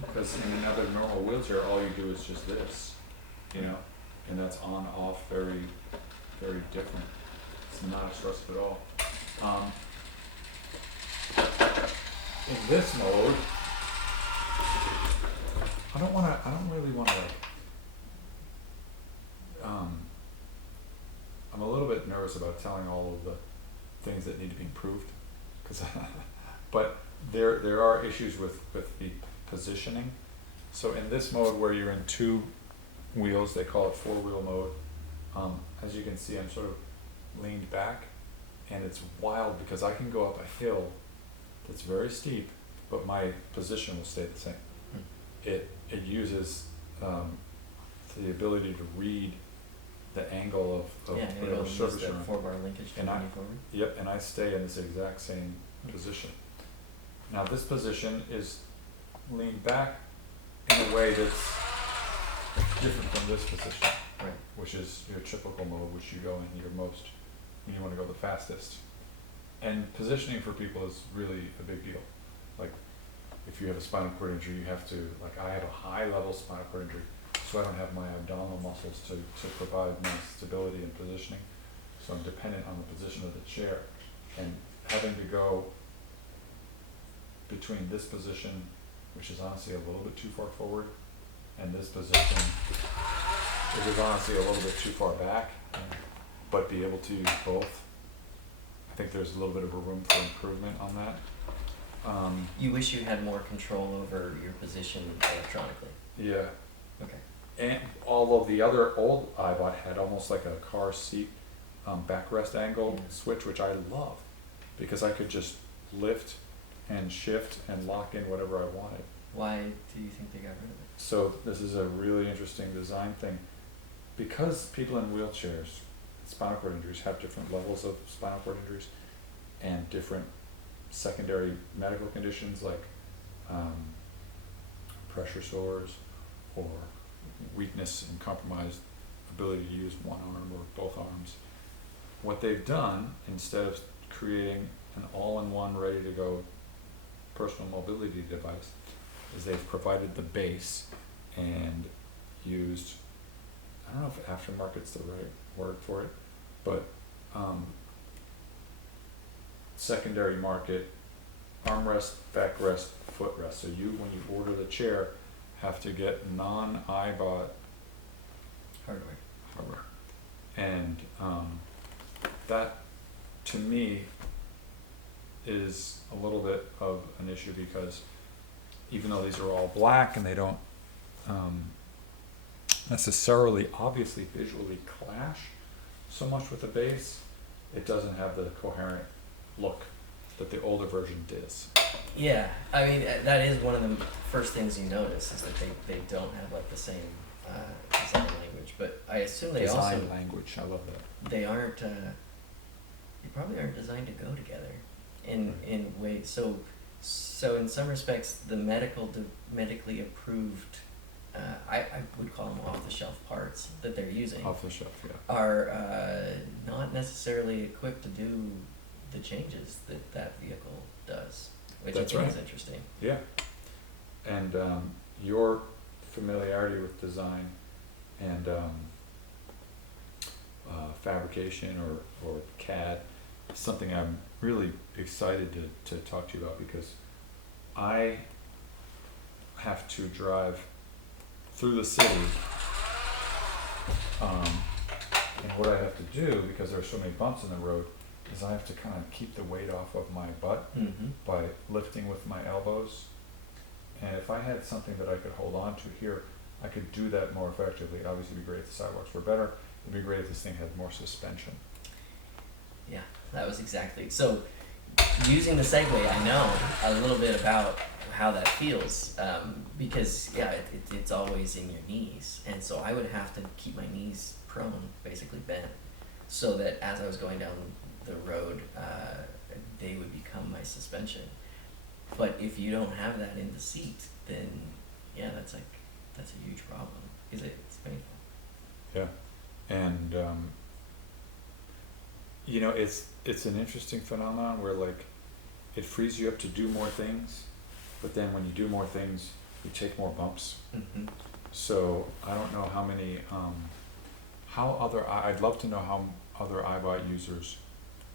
because in another normal wheelchair, all you do is just this, you know, and that's on, off, very, very different. It's not expressive at all. In this mode, I don't really wanna like, I'm a little bit nervous about telling all of the things that need to be improved, cause but there are issues with the positioning. So in this mode where you're in two wheels, they call it four-wheel mode, as you can see I'm sort of leaned back, and it's wild because I can go up a hill that's very steep, but my position will stay the same. It uses the ability to read the angle of Yeah, whatever it'll use surface the you're on. 4-bar linkage to And move you forward. Yep, and I stay in this exact same position. Now this position is leaned back in a way that's different from this position, Right. which is your typical mode, which you go in your most, when you want to go the fastest. And positioning for people is really a big deal. Like, if you have a spinal cord injury, you have to, like I have a high level spinal cord injury, so I don't have my abdominal muscles to provide my stability and positioning. So I'm dependent on the position of the chair. And having to go between this position, which is honestly a little bit too far forward, and this position, which is honestly a little bit too far back, but be able to use both. I think there's a little bit of a room for improvement on that. You wish you had more control over your position electronically. Yeah. Okay. And all of the other old iBot had almost like a car seat backrest angle switch, which I love, because I could just lift and shift and lock in whatever I wanted. Why do you think they got rid of it? So this is a really interesting design thing. Because people in wheelchairs, spinal cord injuries, have different levels of spinal cord injuries and different secondary medical conditions like pressure sores or weakness and compromised ability to use one arm or both arms. What they've done, instead of creating an all-in-one ready-to-go personal mobility device is they've provided the base and used, I don't know if aftermarket's the right word for it, but secondary market armrest, backrest, footrest. So you, when you order the chair, have to get non-iBot hardware. And that, to me, is a little bit of an issue because even though these are all black and they don't necessarily, obviously, visually clash so much with the base, it doesn't have the coherent look that the older version does. Yeah, I mean, that is one of the first things you notice is that they don't have like the same design language, but I assume they Design language, I love that. they aren't, they probably aren't designed to go together in ways, so in some respects, the medically approved, I would call them off-the-shelf parts that they're using Off the shelf, yeah. are not necessarily equipped to do the changes that vehicle does, which That's I think right. is interesting. Yeah. And your familiarity with design and fabrication or CAD is something I'm really excited to talk to you about because I have to drive through the city, and what I have to do, because there are so many bumps in the road, is I have to kind of keep the weight off of my butt Mm-hmm. by lifting with my elbows. And if I had something that I could hold on to here, I could do that more effectively. Obviously, it'd be great if the sidewalks were better. It'd be great if this thing had more suspension. Yeah, that was exactly. So, using the Segway, I know a little bit about how that feels because, yeah, it's always in your knees. And so I would have to keep my knees prone, basically bent, so that as I was going down the road, they would become my suspension. But if you don't have that in the seat, then, yeah, that's a huge problem because it's painful. Yeah. And, you know, it's an interesting phenomenon where, like, it frees you up to do more things, but then when you do more things, you take more bumps. Mm-hmm. So I don't know how many, I'd love to know how other iBot users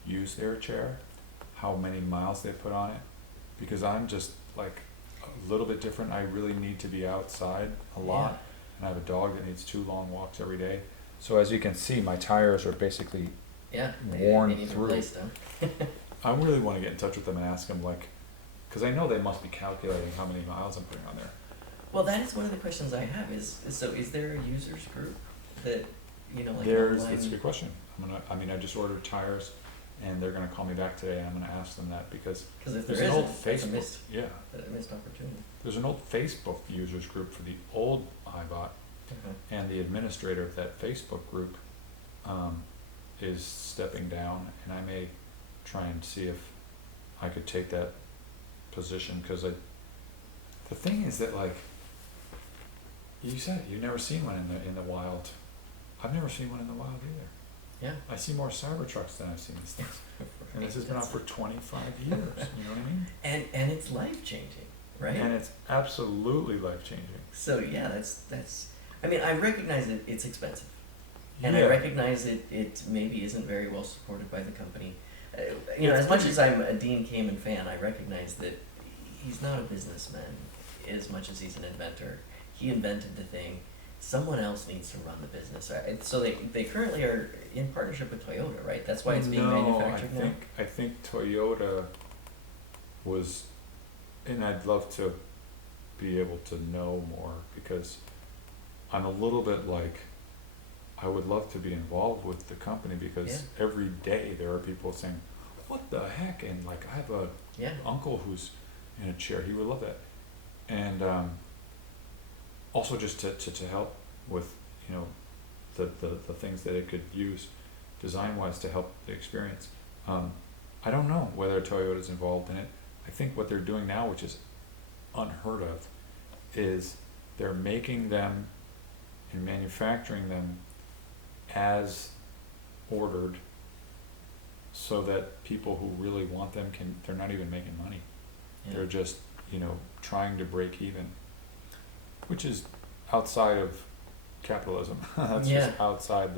use their chair, how many miles they put on it, because I'm just like a little bit different. I really need to be outside a lot, and I have a dog that needs 2 long walks every day. So as you can see, my tires are basically Yeah, worn they need to through. replace them. I really want to get in touch with them and ask them, like, because I know they must be calculating how many miles I'm putting on there. Well, that is one of the questions I have. Is there a users group that like That's a good question. I just ordered tires, and they're gonna call me back today, and I'm gonna ask them that because if there there's an old isn't, that's a Facebook. missed opportunity. There's an old Facebook users group for the old iBot, and the administrator of that Facebook group is stepping down, and I may try and see if I could take that position, because the thing is that, like you said, you've never seen one in the wild. I've never seen one in the wild either. Yeah. I see more Cybertrucks than I've seen these things. And this has been out for 25 years, you know what I mean? And it's life changing, right? And it's absolutely life changing. So yeah, that's. I mean, I recognize that it's expensive, and I Yeah. recognize it maybe isn't very well supported by the company. It's as much pretty- as I'm a Dean Kamen fan, I recognize that he's not a businessman as much as he's an inventor. He invented the thing. Someone else needs to run the business. So they currently are in partnership with Toyota, right? That's why it's being manufactured now. I think Toyota was, and I'd love to be able to know more, because I'm a little bit like, I would love to be involved with the company, because every day there are people saying, what the heck? And like, I have a uncle who's in a chair, he would love that. And also just to help with, the things that it could use design-wise to help the experience. I don't know whether Toyota's involved in it. I think what they're doing now, which is unheard of, is they're making them and manufacturing them as ordered, so that people who really want them they're not even making money. Yeah. They're just, trying to break even, which is outside of capitalism. That's Yeah. just outside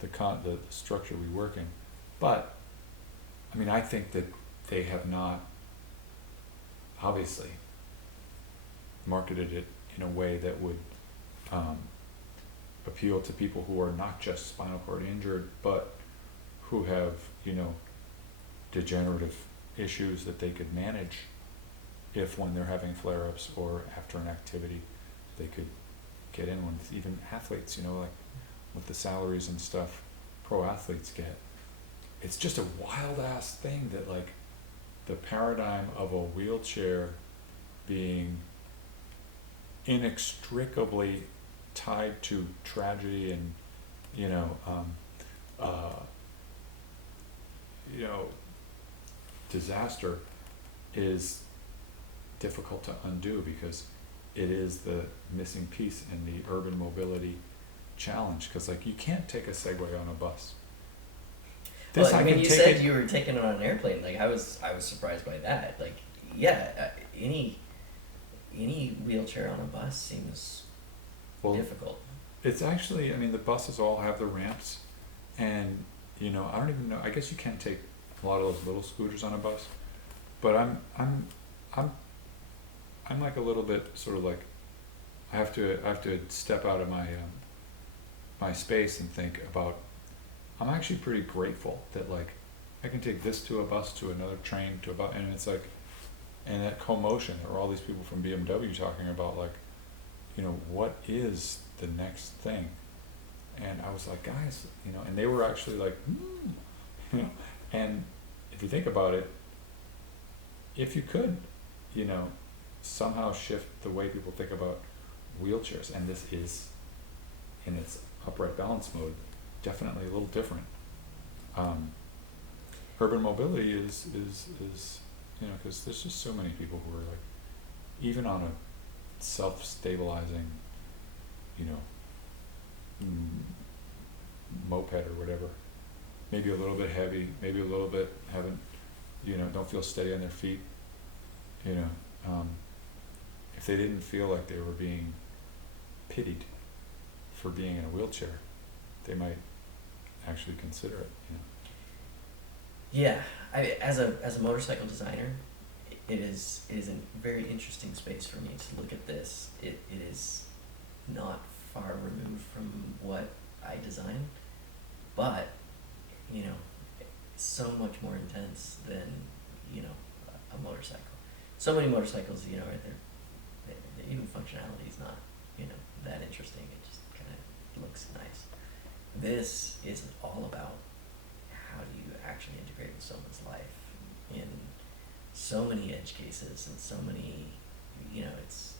the structure we work in. But, I mean, I think that they have not, obviously, marketed it in a way that would appeal to people who are not just spinal cord injured, but who have, degenerative issues that they could manage if, when they're having flare-ups or after an activity, they could get in with even athletes, like with the salaries and stuff pro athletes get. It's just a wild ass thing that, like, the paradigm of a wheelchair being inextricably tied to tragedy and, uh, disaster is difficult to undo, because it is the missing piece in the urban mobility challenge. Because, like, you can't take a Segway on a bus. Well, I when can you take said it. you were taking it on an airplane, like I was surprised by that. Like, yeah, any wheelchair on a bus seems Well, difficult. it's actually, I mean, the buses all have the ramps, and, I don't even know, I guess you can take a lot of those little scooters on a bus, but I'm like a little bit sort of like, I have to step out of my, my space and think about, I'm actually pretty grateful that, like, I can take this to a bus, to another train, to a bus, and it's like, and that co-motion, there were all these people from BMW talking about, like, what is the next thing? And I was like, guys, and they were actually like, and if you think about it, if you could, somehow shift the way people think about wheelchairs, and this is, in its upright balance mode, definitely a little different. Urban mobility is because there's just so many people who are, like, even on a self-stabilizing, moped or whatever, maybe a little bit heavy, maybe a little bit haven't, don't feel steady on their feet, if they didn't feel like they were being pitied for being in a wheelchair, they might actually consider it. Yeah, as a motorcycle designer, it is a very interesting space for me to look at this. It is not far removed from what I design, but so much more intense than a motorcycle. So many motorcycles, right there, even functionality is not that interesting. It just kind of looks nice. This is all about how do you actually integrate with someone's life in so many edge cases and so many, it's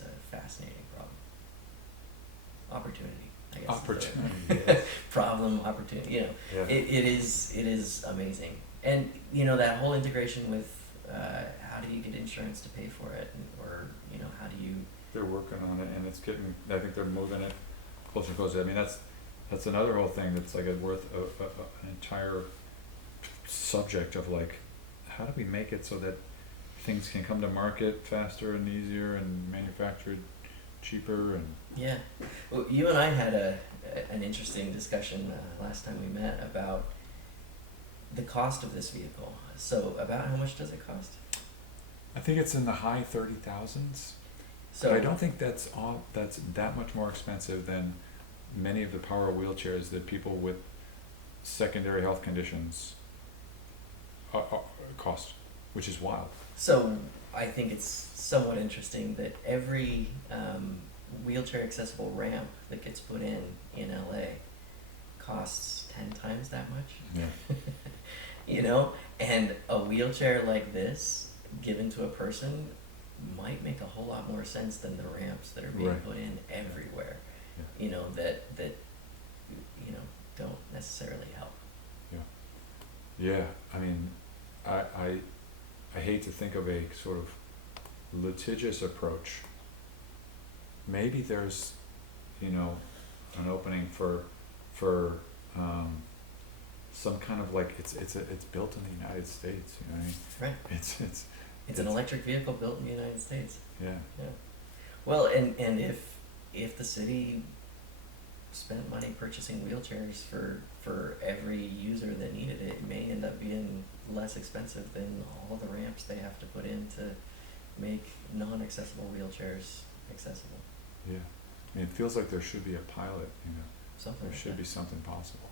a fascinating problem. Opportunity, I guess. Opportunity, yes. Problem, opportunity, Yeah. it is amazing. And, that whole integration with, how do you get insurance to pay for it, or, how do you... They're working on it, and it's getting, I think they're moving it closer and closer. I mean, that's another whole thing that's like worth an entire subject of, like, how do we make it so that things can come to market faster and easier and manufactured cheaper and... Yeah. Well, you and I had an interesting discussion last time we met about the cost of this vehicle. So about how much does it cost? I think it's in the high 30,000s. So But I don't think that's that much more expensive than many of the power wheelchairs that people with secondary health conditions cost, which is wild. So I think it's somewhat interesting that every wheelchair accessible ramp that gets put in LA costs 10 times that much. Yeah. And a wheelchair like this given to a person might make a whole lot more sense than the ramps that are being Right. put in everywhere. Yeah. That don't necessarily help. Yeah, I mean, I hate to think of a sort of litigious approach. Maybe there's, an opening for some kind of, like, it's built in the United States, you know what I mean? Right. It's It's an electric vehicle built in the United States. Yeah. Yeah. Well, and if the city spent money purchasing wheelchairs for every user that needed it, it may end up being less expensive than all the ramps they have to put in to make non-accessible wheelchairs accessible. Yeah. I mean, it feels like there should be a pilot, you know. Something There like should that. be something possible.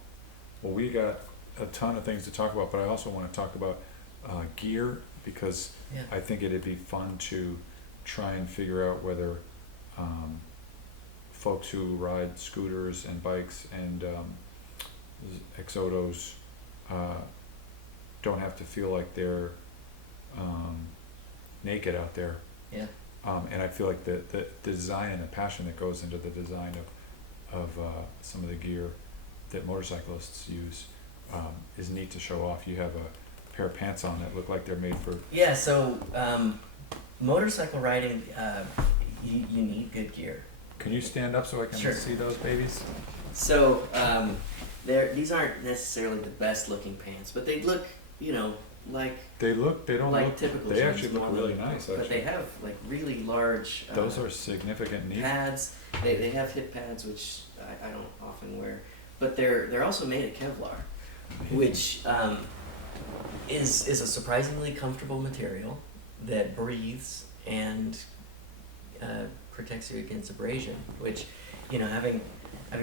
Well, we got a ton of things to talk about, but I also want to talk about gear, because Yeah. I think it'd be fun to try and figure out whether folks who ride scooters and bikes and XOTOs don't have to feel like they're naked out there. Yeah. And I feel like the design and the passion that goes into the design of some of the gear that motorcyclists use is neat to show off. You have a pair of pants on that look like they're made for. Yeah, so motorcycle riding, you need good gear. Can you stand up so I can Sure. see those babies? So these aren't necessarily the best looking pants, but they look, you know, like They don't like look. typical They jeans actually look normally, really nice. Actually. but they have like really large Those are significant neat. pads. They have hip pads, which I don't often wear, but they're also made of Kevlar, which is a surprisingly comfortable material that breathes and protects you against abrasion. Which, you know, having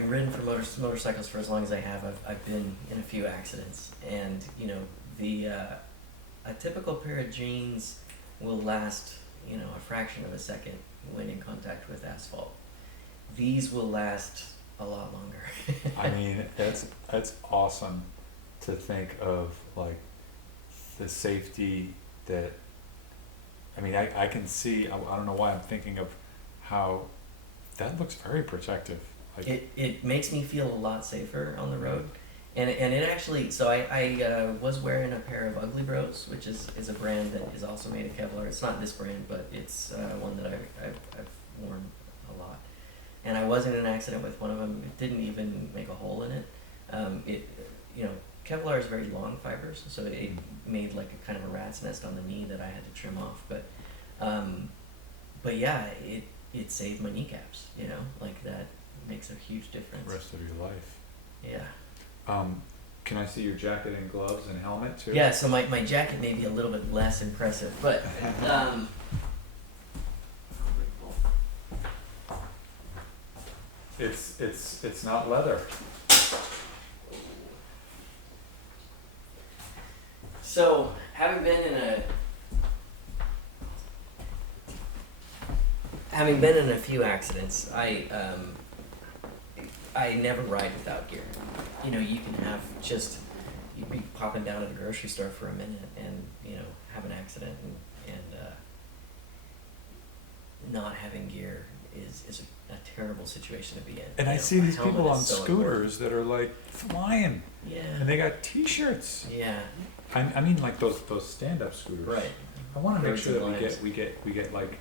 ridden for motorcycles for as long as I have, I've been in a few accidents, and you know a typical pair of jeans will last, you know, a fraction of a second when in contact with asphalt. These will last a lot longer. I mean, that's awesome to think of, like the safety that. I mean, I can see. I don't know why I'm thinking of how that looks very protective. Like, It makes me feel a lot safer on the road, and it actually. So I was wearing a pair of Ugly Bros, which is a brand that is also made of Kevlar. It's not this brand, but it's one that I've worn a lot. And I was in an accident with one of them. It didn't even make a hole in it. You know, Kevlar is very long fibers, so it made like a kind of a rat's nest on the knee that I had to trim off. But yeah, it saved my kneecaps. You know, like that makes a huge difference. the rest of your life. Yeah. Can I see your jacket and gloves and helmet too? Yeah. So my jacket may be a little bit less impressive, but It's not leather. so having been in a few accidents, I never ride without gear. You know, you can have you'd be popping down to the grocery store for a minute and, you know, have an accident and not having gear is a terrible situation to be in. And You I know, see a these helmet people is on so scooters that are like flying, important. Yeah. and they got T-shirts. Yeah. I mean, like those stand-up scooters. Right. I want to make Birds sure that and lions. we get like,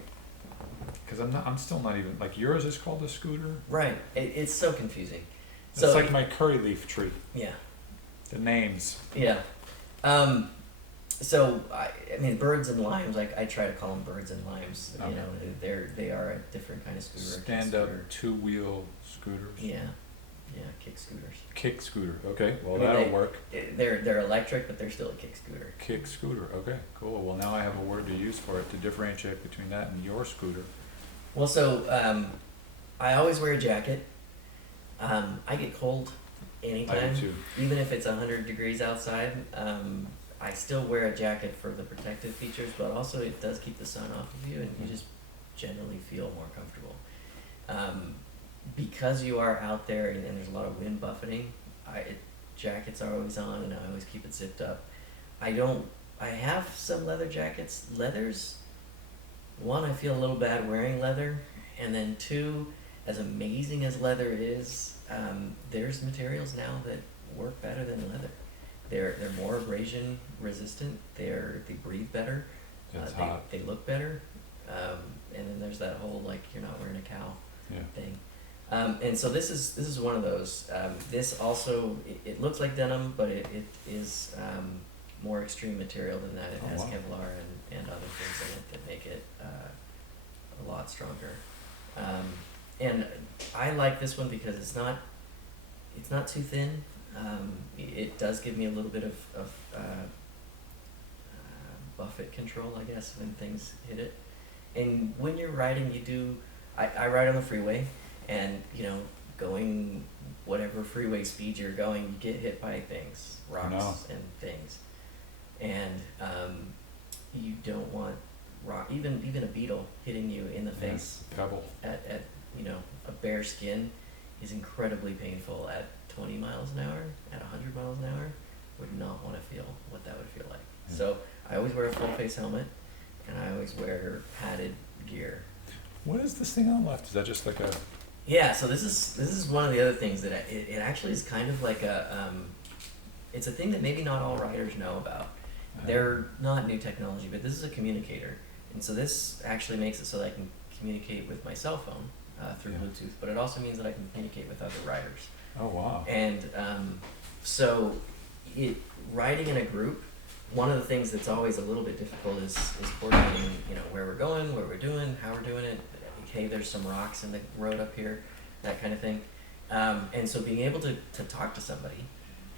because I'm still not even like yours is called a scooter. Right. It's so confusing. It's So like my curry leaf tree. yeah. The names. Yeah. So I mean, birds and limes. Like I try to call them birds and limes. Okay. You know, they are a different kind of scooter. Stand-up Scooter. two-wheel scooters. Yeah. Yeah. Kick scooters. Kick scooter. Okay, well I mean, that'll work. They're electric, but they're still a kick scooter. Kick scooter. Okay, cool. Well, now I have a word to use for it to differentiate between that and your scooter. Well, so I always wear a jacket. I get cold anytime, too. even if it's 100 degrees outside. I still wear a jacket for the protective features, but also it does keep the sun off of you, and you just generally feel more comfortable. Because you are out there and there's a lot of wind buffeting, jackets are always on, and I always keep it zipped up. I have some leather jackets. Leathers, one, I feel a little bad wearing leather, and then two, as amazing as leather is, there's materials now that work better than leather. They're more abrasion resistant. They breathe better. It's hot. They look better. And then there's that whole like you're not wearing a cow Yeah. thing. And so this is one of those. This also it looks like denim, but it is more extreme material than that. It Oh, has wow. Kevlar and other things lot stronger. And I like this one because it's not too thin. It does give me a little bit of buffet control, I guess, when things hit it. And when you're riding, I ride on the freeway, and going whatever freeway speed you're going, you get hit by things, rocks and things, and you don't want even a beetle hitting you in the face. Pebble. At a bare skin is incredibly painful at 20 miles an hour. At 100 miles an hour, would not want to feel what that would feel like. Yeah. So I always wear a full face helmet, and I always wear padded gear. What is this thing on the left? Is that just like a? Yeah, so this is one of the other things that it actually is kind of like it's a thing that maybe not all riders know about. They're not new technology, but this is a communicator, and so this actually makes it so that I can communicate with my cell phone through Bluetooth, but it also means that I can communicate with other riders. Oh wow! And so riding in a group, one of the things that's always a little bit difficult is coordinating, where we're going, what we're doing, how we're doing it. Hey, there's some rocks in the road up here, that kind of thing. And so being able to talk to somebody,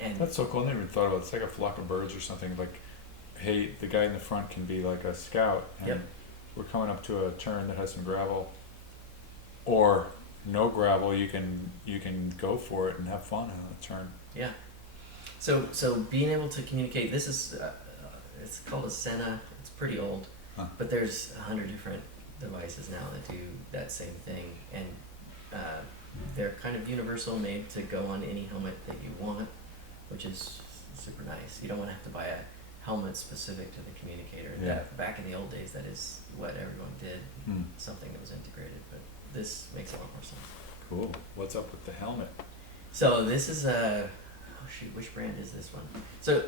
and That's so cool. I never even thought about it. It's like a flock of birds or something. Like, hey, the guy in the front can be like a scout, and Yep. we're coming up to a turn that has some gravel, or no gravel. You can go for it and have fun on a turn. yeah. So being able to communicate, this is it's called a Senna. It's pretty old, but there's 100 different devices now that do that same thing, and they're kind of universal, made to go on any helmet that you want, which is super nice. You don't want to have to buy a helmet specific to the communicator. Yeah. That back in the old days, that is what everyone did, something that was integrated, but this makes a lot more sense. Cool. What's up with the helmet? So this is which brand is this one? So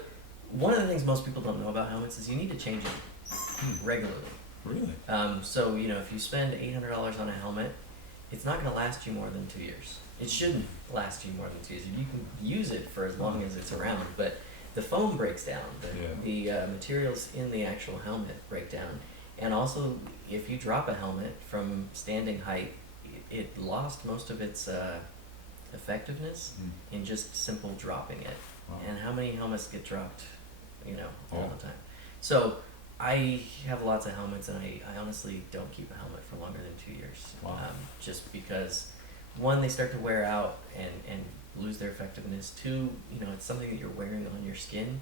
one of the things most people don't know about helmets is you need to change it regularly. Really? So if you spend $800 on a helmet, it's not going to last you more than 2 years. It shouldn't last you more than 2 years. You can use it for as long as it's around, but the foam breaks down. The materials in the actual helmet break down, and also if you drop a helmet from standing height, it lost most of its effectiveness in just simple dropping it. Wow. And how many helmets get dropped, all Yeah. the time? So I have lots of helmets, and I honestly don't keep a helmet for longer than 2 years. Wow. Just because, one, they start to wear out and lose their effectiveness. Two, it's something that you're wearing on your skin.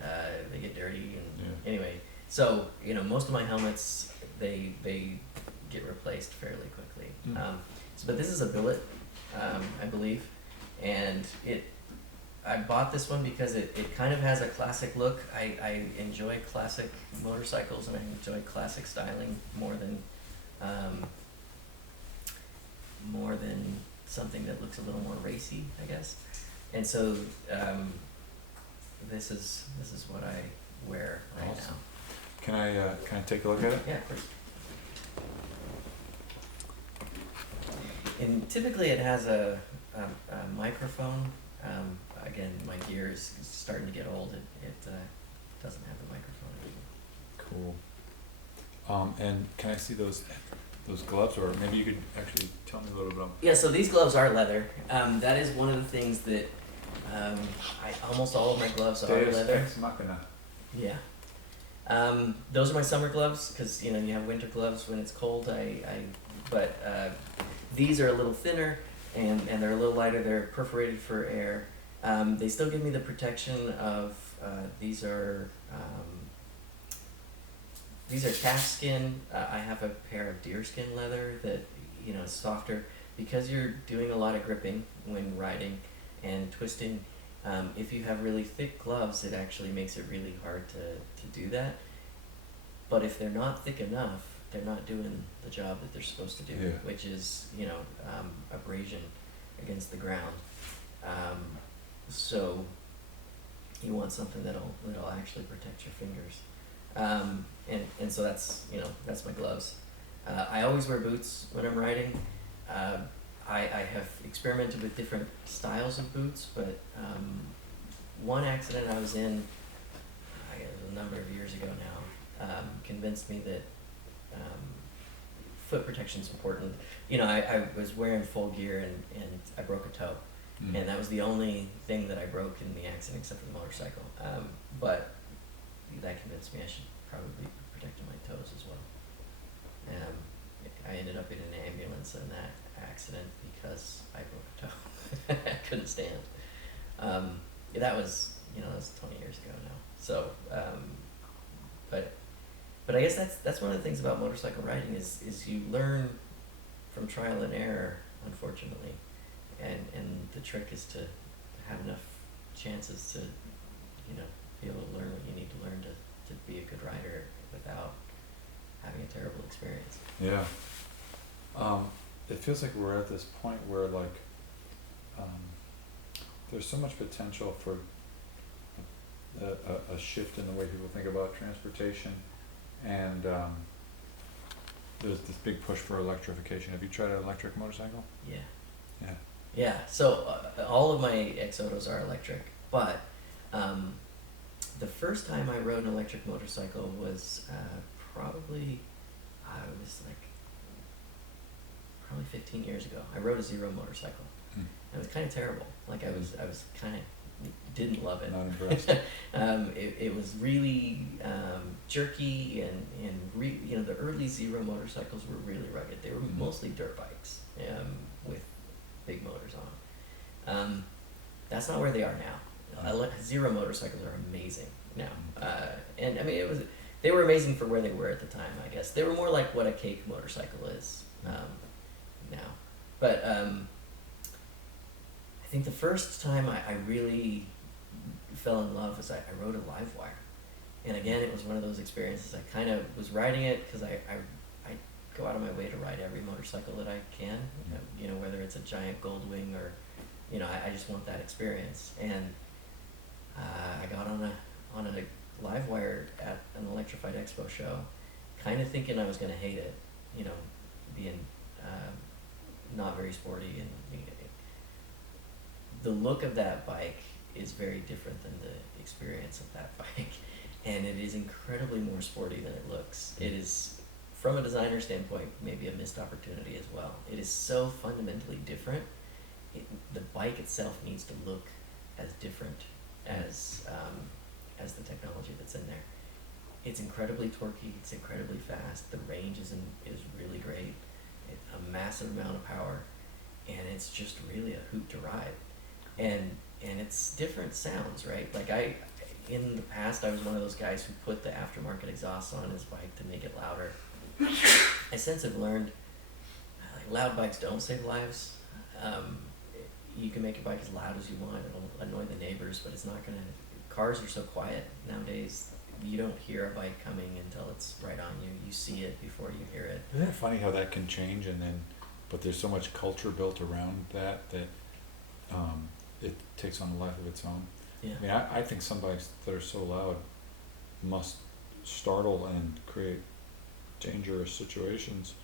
They get dirty, and anyway. So most of my helmets, they get replaced fairly quickly. But this is a billet, I believe, and I bought this one because it kind of has a classic look. I enjoy classic motorcycles, and I enjoy classic styling more than something that looks a little more racy, I guess. And so this is what I wear right Awesome. Can I take a look at it? now. Yeah, of course. And typically it has a microphone. Again, my gear is starting to get old. It doesn't have the microphone anymore. Cool. And can I see those gloves, or maybe you could actually tell me a little bit about. Yeah, so these gloves are leather. That is one of the things that almost all of my gloves are leather. Ex machina. Yeah. Those are my summer gloves, because you have winter gloves when it's cold. But these are a little thinner, and they're a little lighter. They're perforated for air. They still give me the protection of these are calf skin. I have a pair of deerskin leather that is softer, because you're doing a lot of gripping when riding and twisting. If you have really thick gloves, it actually makes it really hard to do that. But if they're not thick enough, they're not doing the job that they're supposed to do, which is abrasion against the ground. So you want something that'll actually protect your fingers. And so that's my gloves. I always wear boots when I'm riding. I have experimented with different styles of boots, but one accident I was in, a number of years ago now, convinced me that foot protection's important. You know, I was wearing full gear and I broke a toe. Mm. And that was the only thing that I broke in the accident except for the motorcycle. But that convinced me I should probably be protecting my toes as well. I ended up in an ambulance in that accident because I broke a toe. I couldn't stand. That was, that was 20 years ago now. So, but I guess that's one of the things about motorcycle riding is you learn from trial and error, unfortunately. And the trick is to have enough chances to, be able to learn what you need to learn to be a good rider without having a terrible experience. Yeah. It feels like we're at this point where there's so much potential for a shift in the way people think about transportation, and there's this big push for electrification. Have you tried an electric motorcycle? Yeah. Yeah. Yeah, so all of my XOTOs are electric, but the first time I rode an electric motorcycle was probably 15 years ago. I rode a Zero motorcycle. Hmm. It was kind of terrible. Like I was kind of didn't love it. Not impressed. It was really jerky and the early Zero motorcycles were really rugged. They were mostly dirt bikes with big motors on. That's not where they are now. Zero motorcycles are amazing now, and I mean they were amazing for where they were at the time. I guess they were more like what a cake motorcycle is now. But I think the first time I really fell in love was I rode a Livewire, and again it was one of those experiences. I kind of was riding it because I go out of my way to ride every motorcycle that I can, whether it's a giant Goldwing or, I just want that experience. And I got on a Livewire at an Electrified Expo show, kind of thinking I was going to hate it, being not very sporty, and the look of that bike is very different than the experience of that bike, and it is incredibly more sporty than it looks. It is, from a designer standpoint, maybe a missed opportunity as well. It is so fundamentally different. The bike itself needs to look as different as the technology that's in there. It's incredibly torquey. It's incredibly fast. The range is really great. A massive amount of power, and it's just really a hoot to ride. And it's different sounds, right? Like in the past, I was one of those guys who put the aftermarket exhaust on his bike to make it louder. I since have learned, loud bikes don't save lives. You can make your bike as loud as you want. It'll annoy the neighbors, but it's not gonna. Cars are so quiet nowadays. You don't hear a bike coming until it's right on you. You see it before you hear it. Isn't it funny how that can change, but there's so much culture built around that it takes on a life of its own. Yeah. I mean, I think some bikes that are so loud must startle and create dangerous situations.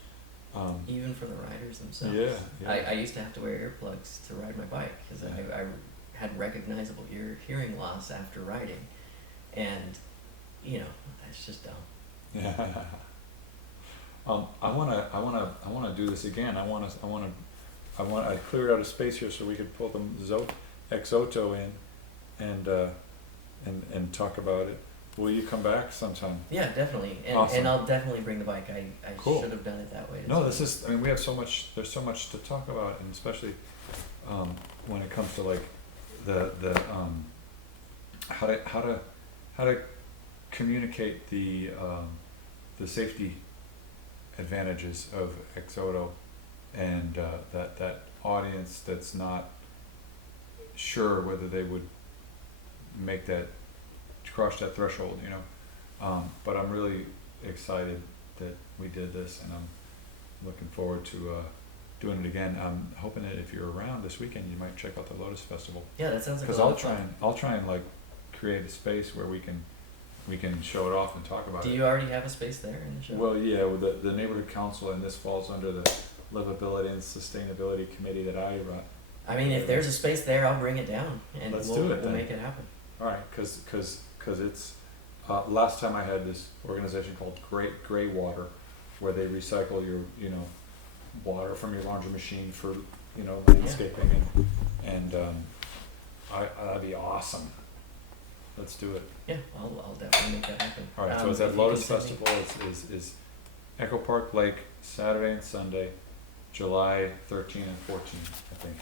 Even for the riders themselves. Yeah. I used to have to wear earplugs to ride my bike because I had recognizable hearing loss after riding, and that's just dumb. Yeah. I wanna do this again. I cleared out a space here so we could pull the XOTO in and talk about it. Will you come back sometime? Yeah, definitely. Awesome. And I'll definitely bring the bike. I Cool. should have done it that way. No, we have so much, there's so much to talk about, and especially when it comes to like the how to communicate the safety advantages of XOTO, and that audience that's not sure whether they would make that, cross that threshold, but I'm really excited that we did this, and I'm looking forward to doing it again. I'm hoping that if you're around this weekend, you might check out the Lotus Festival. Yeah, that sounds like. Because I'll try and like create a space where we can show it off and talk about it. Do you already have a space there in the show? Well, yeah, with the neighborhood council, and this falls under the livability and sustainability committee that I run. I mean, if there's a space there, I'll bring it down, and Let's we'll do it then. make it happen. All right, because it's last time I had this organization called Grey Water, where they recycle your, you know, water from your laundry machine for, you know, landscaping and that'd be awesome. Let's do it. Yeah, I'll definitely make that happen. Alright, so it's if at you Lotus can send me- Festival, is Echo Park Lake, Saturday and Sunday, July 13 and 14, I think.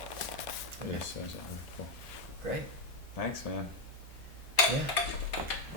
Okay. Yes, cool. Great. Thanks, man. Yeah.